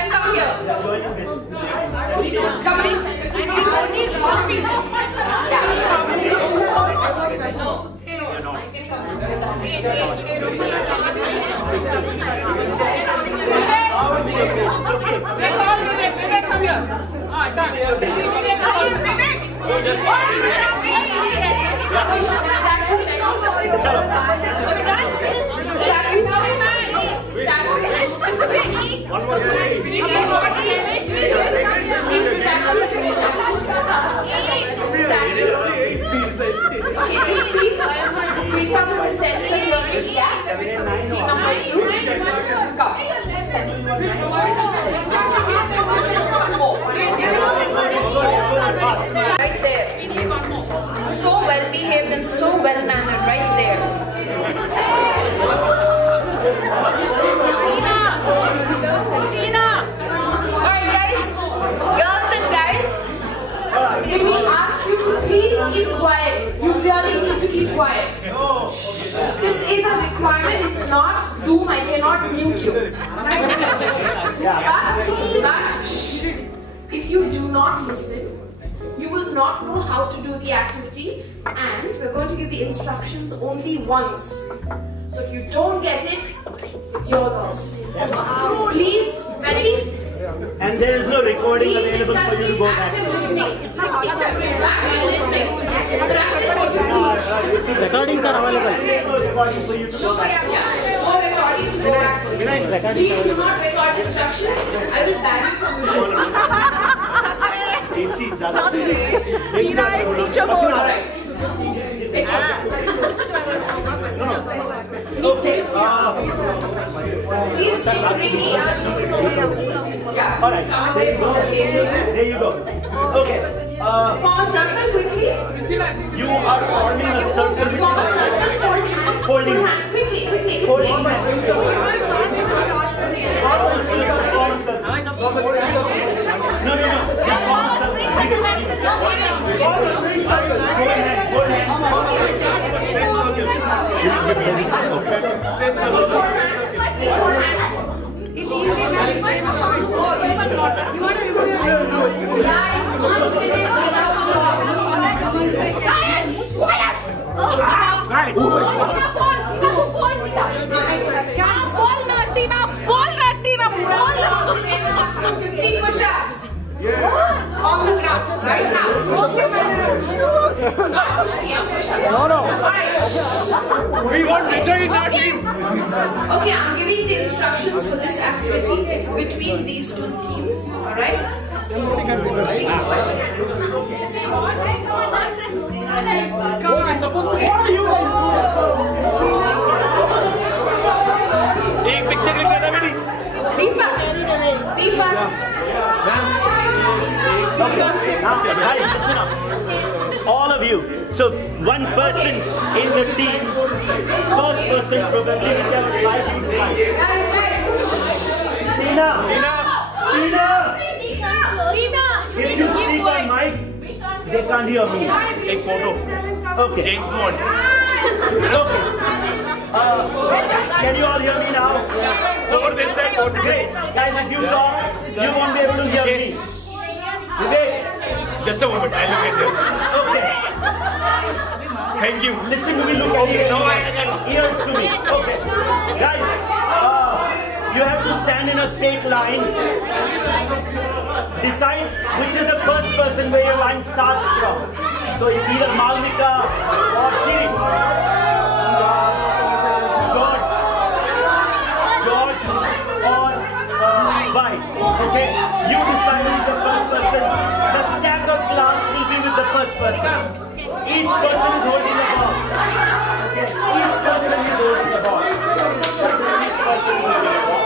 We come to the center of this gap. Number 2. Come. Right there. So well behaved and so well mannered. Right there. Alright guys. Girls and guys. Can we ask you to please keep quiet? You really need to keep quiet. This is a requirement, it's not Zoom, I cannot mute you. But if you do not listen, you will not know how to do the activity, and we're going to give the instructions only once. So if you don't get it, it's your loss. Please, Betty. And there is no recording available for you to go back. Active listening. Active listening. Practice what you preach. Recordings are available. For you to go back. Or recording to go back. Please do not record instructions. I will ban you from the show. Teacher okay. Please take ready. Yeah. Alright. There you go. Okay. Form a circle quickly. You are forming a circle. Form a circle holding hands. Quickly. Holding hands. No. On the ground, right now. No. Alright. We want Vijay in our team. Okay, I'm giving the instructions for this activity. It's between these two teams. Alright? So, Deepak. Guys, listen up. All of you. So one person in the team, first person probably whichever side you decide. Tina. If you speak on mic, they can't hear me. Take photo. Okay. James Bond. Okay. Can you all hear me now? So what they said. Great. Guys, if you talk, you won't be able to hear me. Vivek. Just a moment, I'll look at you. Okay. Thank you. Listen to me, look at me. No, ears to me. Okay. Guys, you have to stand in a straight line. Decide which is the first person where your line starts from. So it's either Malvika or Shiri. George or Bai. Okay? You decide who is the first person. The stagger class will be with the first person. Each person is holding the ball. Okay? Each person is holding the ball. Each person is holding the ball.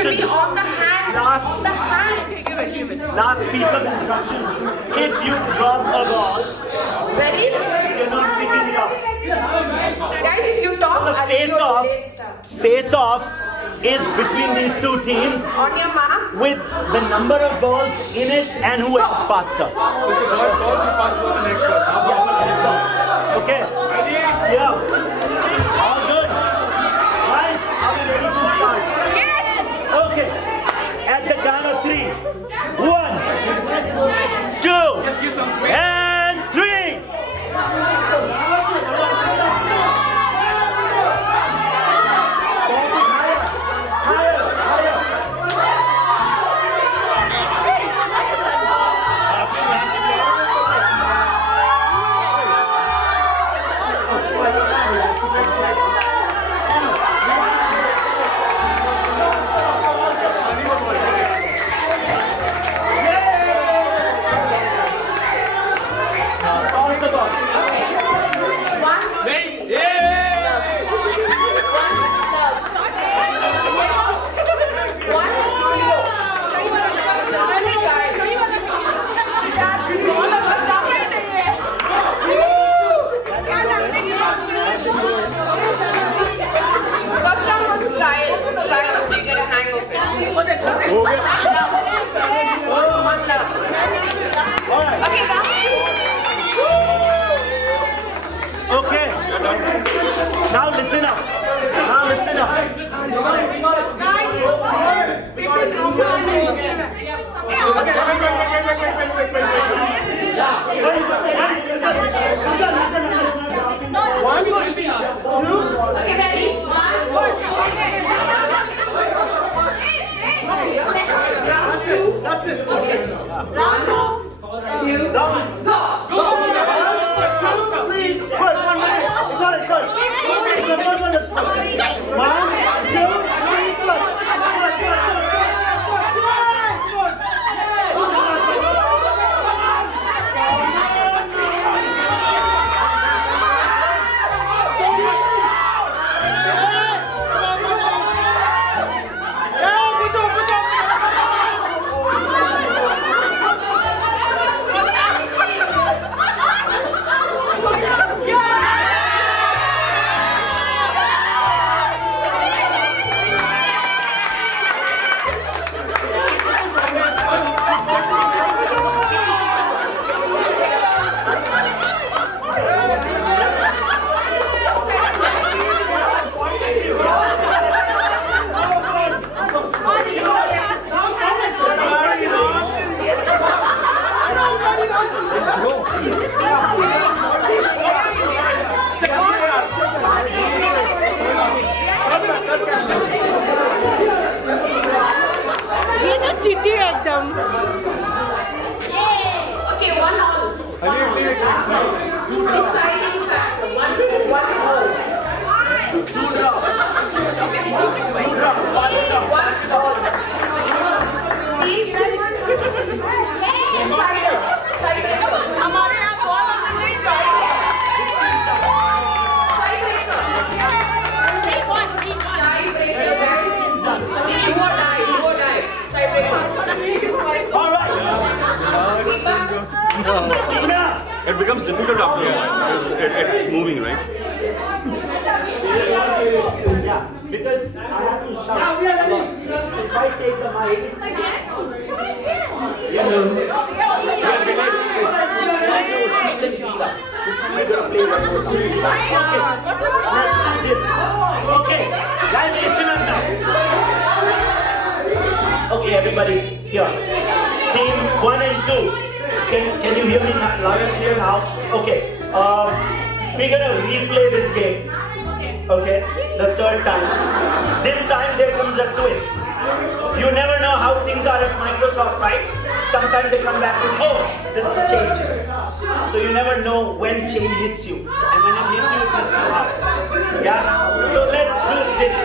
instruction. should be on the hand. Last, on the hand. Okay, give it. last piece of instruction. If you drop a ball, Ready? you're not picking it up. Guys, if you talk, So the I'll give you a late start. face off is between these two teams On your mark. with the number of balls in it and who ends faster. Okay. Yeah. All good. Guys, are we ready to start? Yes. Okay. At the count of 3. 1, 2, and 3. First round was trial, so you get a hang of it. Okay, round 2. Okay. Now listen up. Now listen up. Okay, ready? 1. Round 2. That's it. Round 2. Go. Good. 1, 2, 3, ये तो चिट्टी एकदम Okay, 1 all. Deciding factor. 1 all. 2 drops. 1 ball. Team. Decider. Tiebreaker. हमारे यहाँ ball अंदर नहीं जाएगा. Tiebreaker. Tiebreaker, guys. Okay, do or die. Tiebreaker. All right. It becomes difficult after a while because it's moving, right? Yeah, because I have to shout. If I take the mic, let's do this. Okay, guys, listen up now. Okay, everybody, here. Team 1 and 2. Can you hear me loud and clear now? Okay. We're gonna replay this game. Okay, the 3rd time. This time there comes a twist. You never know how things are at Microsoft, right? Sometimes they come back with, oh, this is change. So you never know when change hits you. And when it hits you hard. Yeah? So let's do this.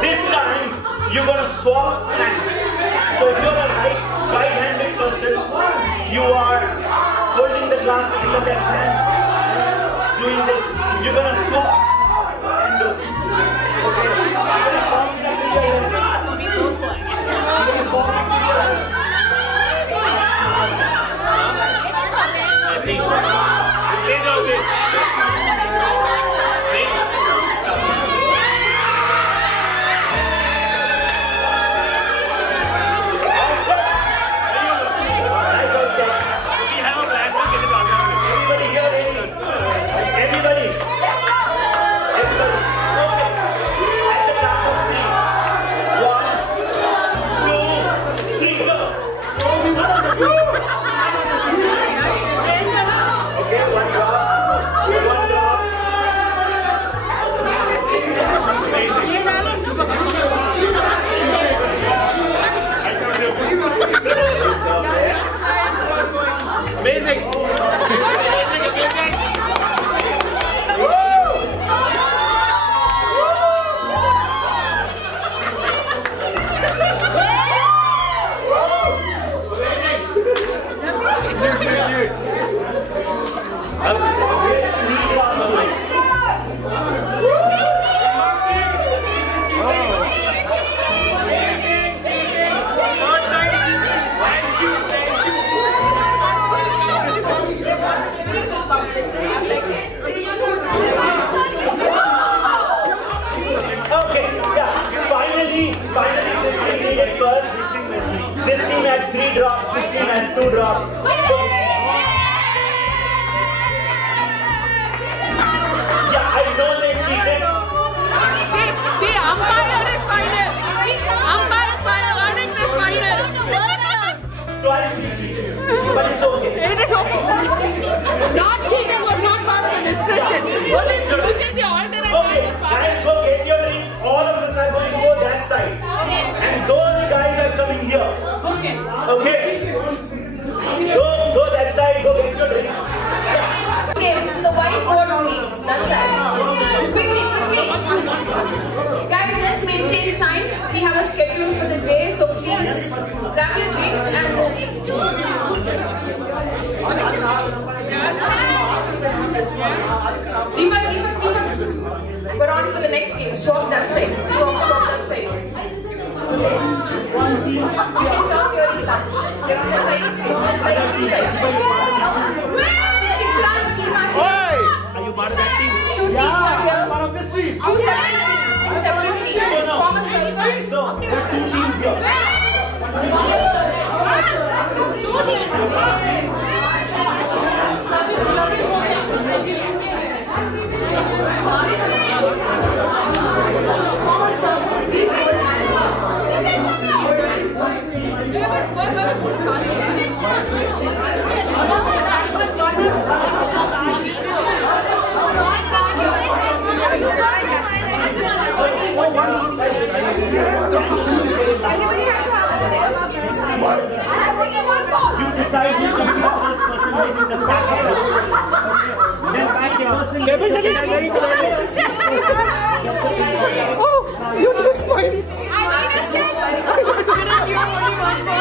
This time, you're gonna swap hands. So if you're a right-handed person, you are holding the glass in the left hand, doing this. You're gonna swap and do this. Okay? You're gonna palm it up with your left. 2 drops. Yeah, I know they cheated. See, umpire is final. Umpire is final. Verdict is final. Twice we cheated, but it's okay. It is okay. Not cheating was not part of the discussion. Only choosing the alternate. Okay, guys, go get your drinks. All of us are going to go that side. And those guys are coming here. Okay. Okay. Go that side, go get your drinks. Yeah. Okay, to the whiteboard please. That's it. Quickly. Guys, let's maintain time. We have a schedule for the day, so please grab your drinks and move. Deepak. We're on for the next game. Swap that side. Swap that side. You can talk during lunch. Get on the tight schedule. Slightly tight. Are you part of that team? 2 teams are here. Two separate teams. Form a circle. So, there are 2 teams here. Form a circle. Please hold hands. You decide who's going to be the first person making the stack. Then back the person gets Oh, you took mine. I need a set. You only one point. You only one point.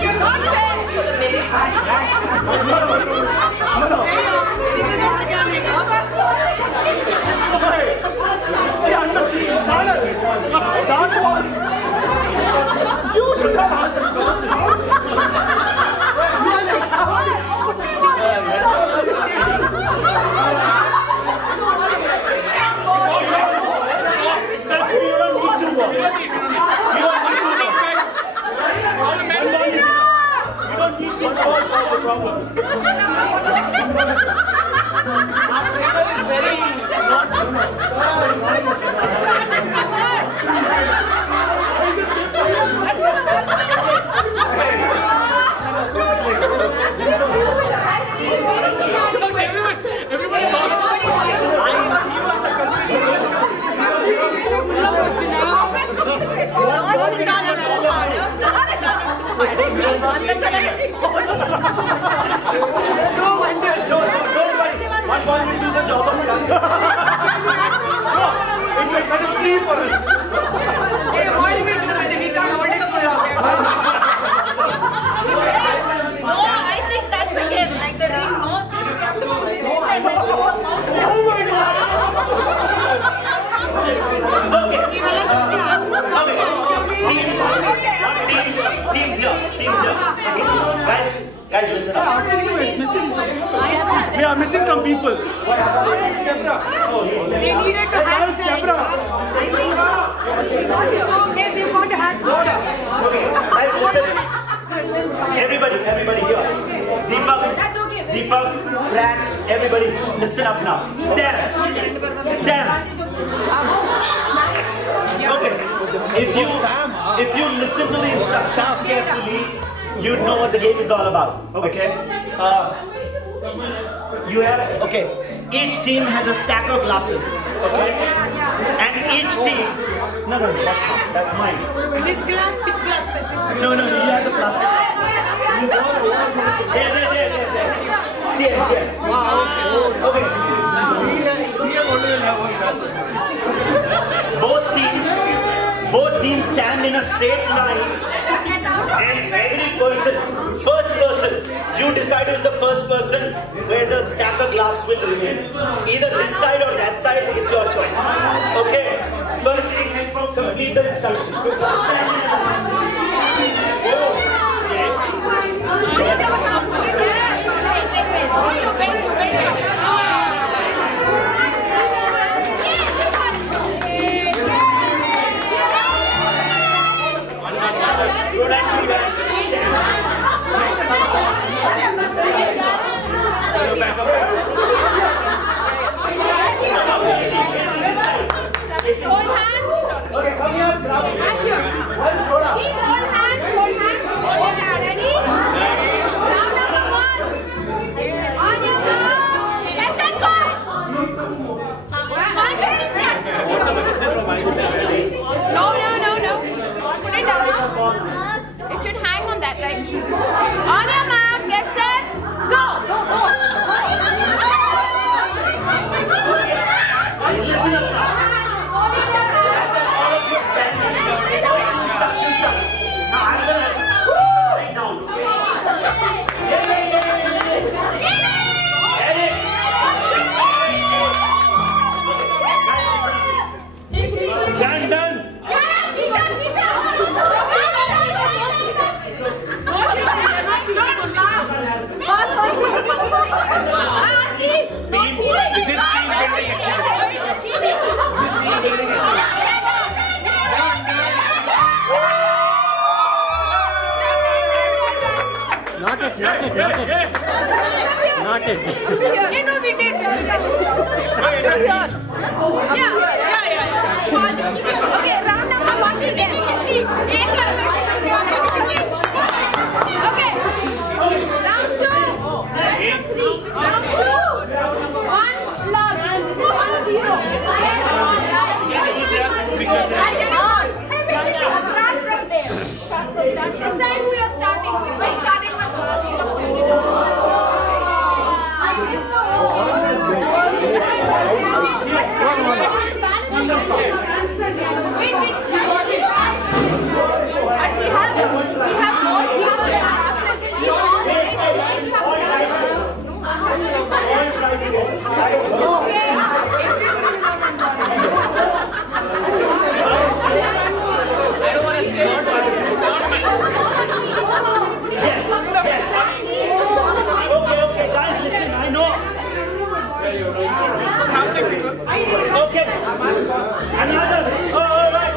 You're not fair to the minute. This is organic. She understood that was. You should have asked us. Guys, listen up. We are missing some people. What happened? They needed to hatch they want to hatch water. Okay, guys, listen. Everybody here. Deepak, Brax, everybody, listen up now. Sam. Okay, if you listen to the instructions carefully, you'd know what the game is all about. Okay? Each team has a stack of glasses. Okay? And each team. No, that's mine. This glass, which glass? No, you have the plastic. There. See it. Wow. Okay. Both teams stand in a straight line, and every person, first person, you decide who's the first person where the stack of glass will remain. Either this side or that side, it's your choice. Okay? First, complete the instruction. On your mark, get set, go! Listen up now. Now I'm gonna write down. Done, done. Not it. You know we did. Yeah. Okay, round number 1 again. Okay. Round 2. Round 3. Round 2. 1 love. 1 0. Start from there. This time we are starting. We're starting with Okay, guys, listen, I know. Okay, another. All right.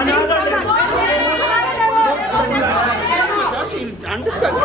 Another. She understands.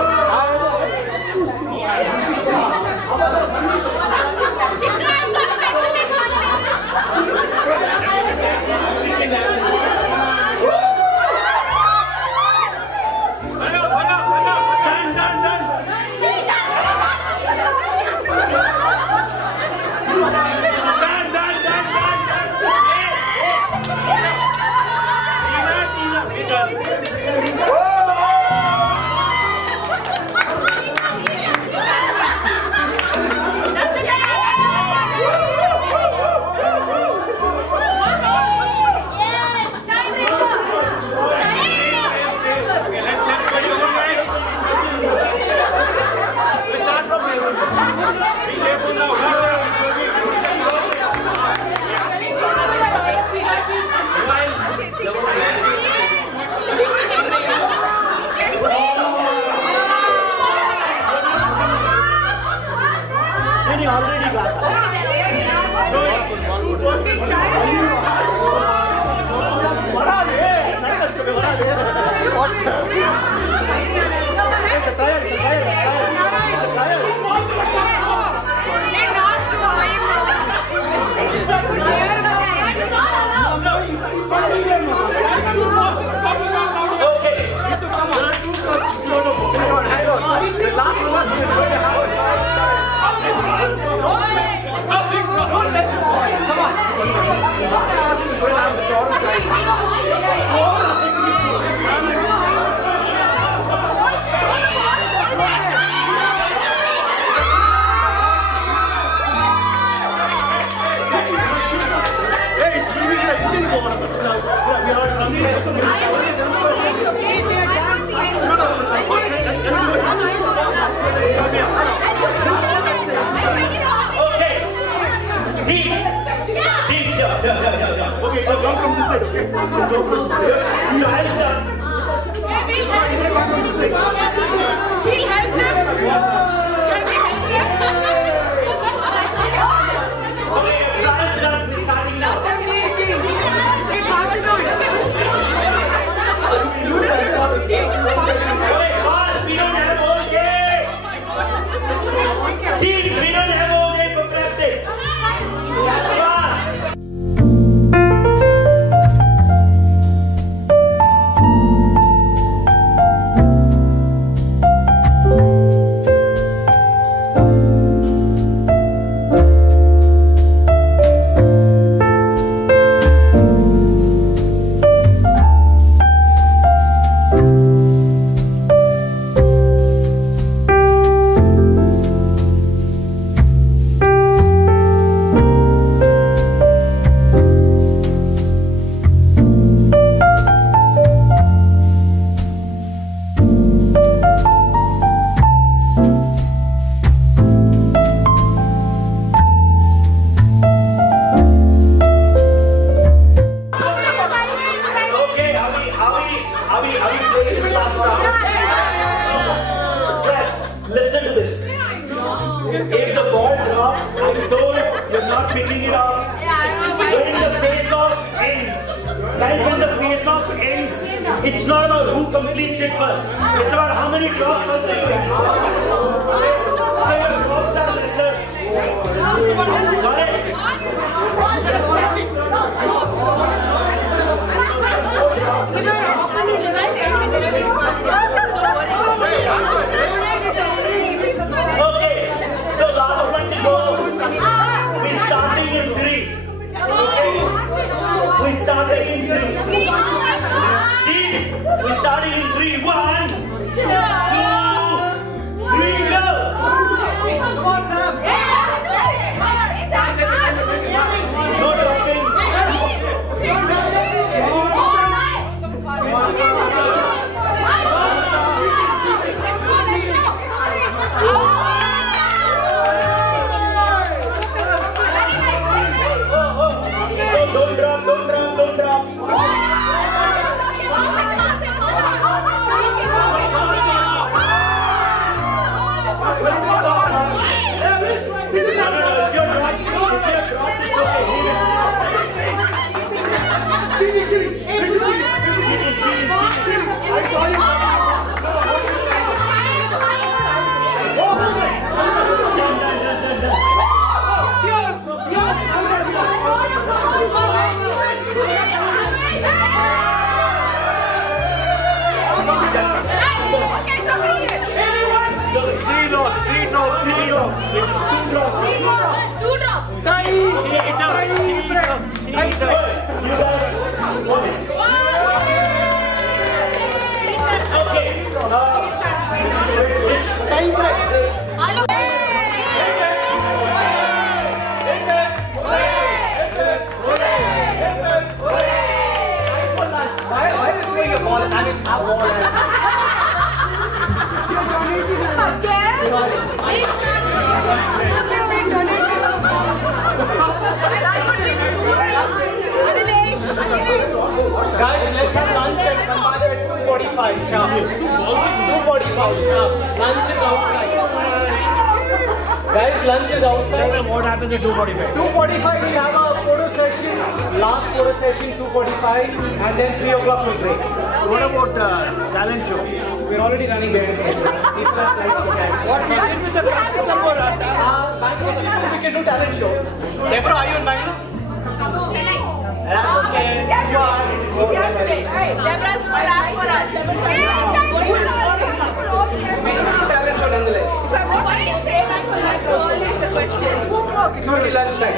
Already glass. picking it up. When the face-off ends, guys, when the face-off ends, it's not about who completes it first. It's about how many drops are there. So your drops are lesser. Got it? Okay, so last one to go. We're starting in 3. Okay, we're starting in 3. Team, we're starting in 3. 1, 2, 3, go. No dropping. Don't drop. Guys, let's have lunch and come back at 2:45 sharp. 2:45 sharp. Lunch is outside. Guys, lunch is outside. What happens at 2:45? 2:45 we have a photo session. Last photo session 2:45, and then 3 o'clock we'll break. What about talent show? We're already running there. What happened with the classes of Bangalore? We can do talent show. Deborah, are you in Bangalore? That's okay. You are. Deborah's going to rap for us. Talent show nonetheless. Why do you say that for lunch? Always the question. 2 o'clock. It's already lunchtime.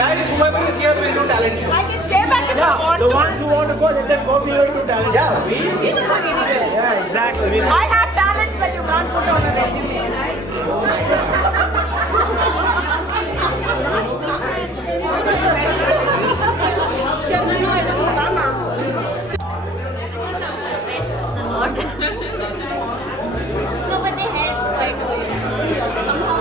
Guys, whoever is here will do talent show. I can stay back if I want the ones who want to go, let them go here to talent. Yeah, yeah, exactly. I have talents that you can't put on a resume, right? No, but they help quite well. Somehow,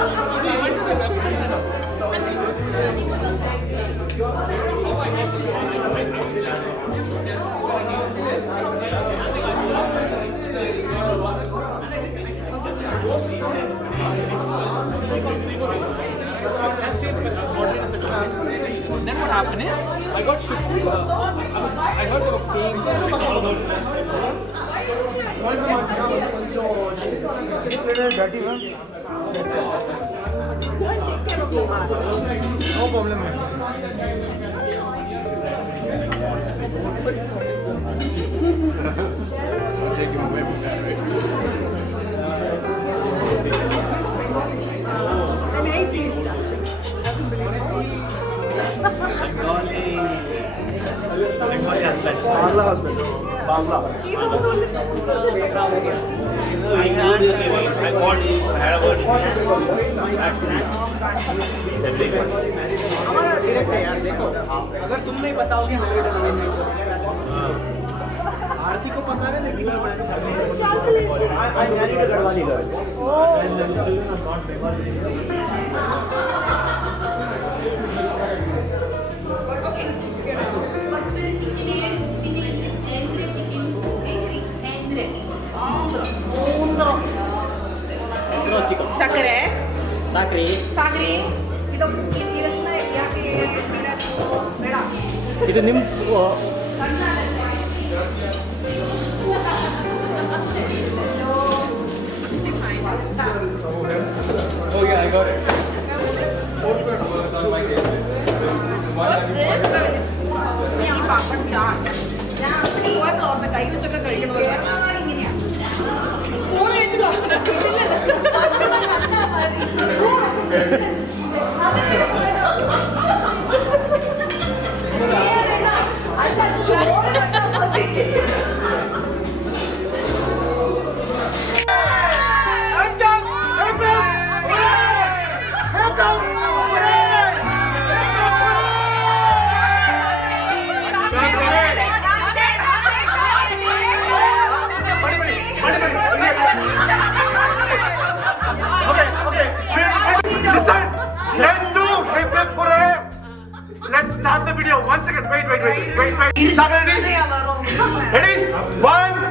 Then what happened is, I got shifted. I heard they were paying. Dirty one? No problem, man. Take him away from that, right? An atheist, actually. Doesn't believe it. He's also a little. हमारा direct है यार देखो अगर तुम नहीं बताओगे हमें तो नहीं आरती को पता है लेकिन गढ़वाली ಸಕ್ಕರೆ ಸಾಕ್ರಿ ಸಾಕ್ರಿ ಇದೆಲ್ಲ ಇದು ನಿಮ್ಮ Oh yeah, I got it. What's this? Mini papad chaat. കൈ വെച്ചൊക്കെ കഴിക്കണോ spoon കഴിച്ചിട്ടോ Let's start the video. 1 second. Wait. Ready? 1,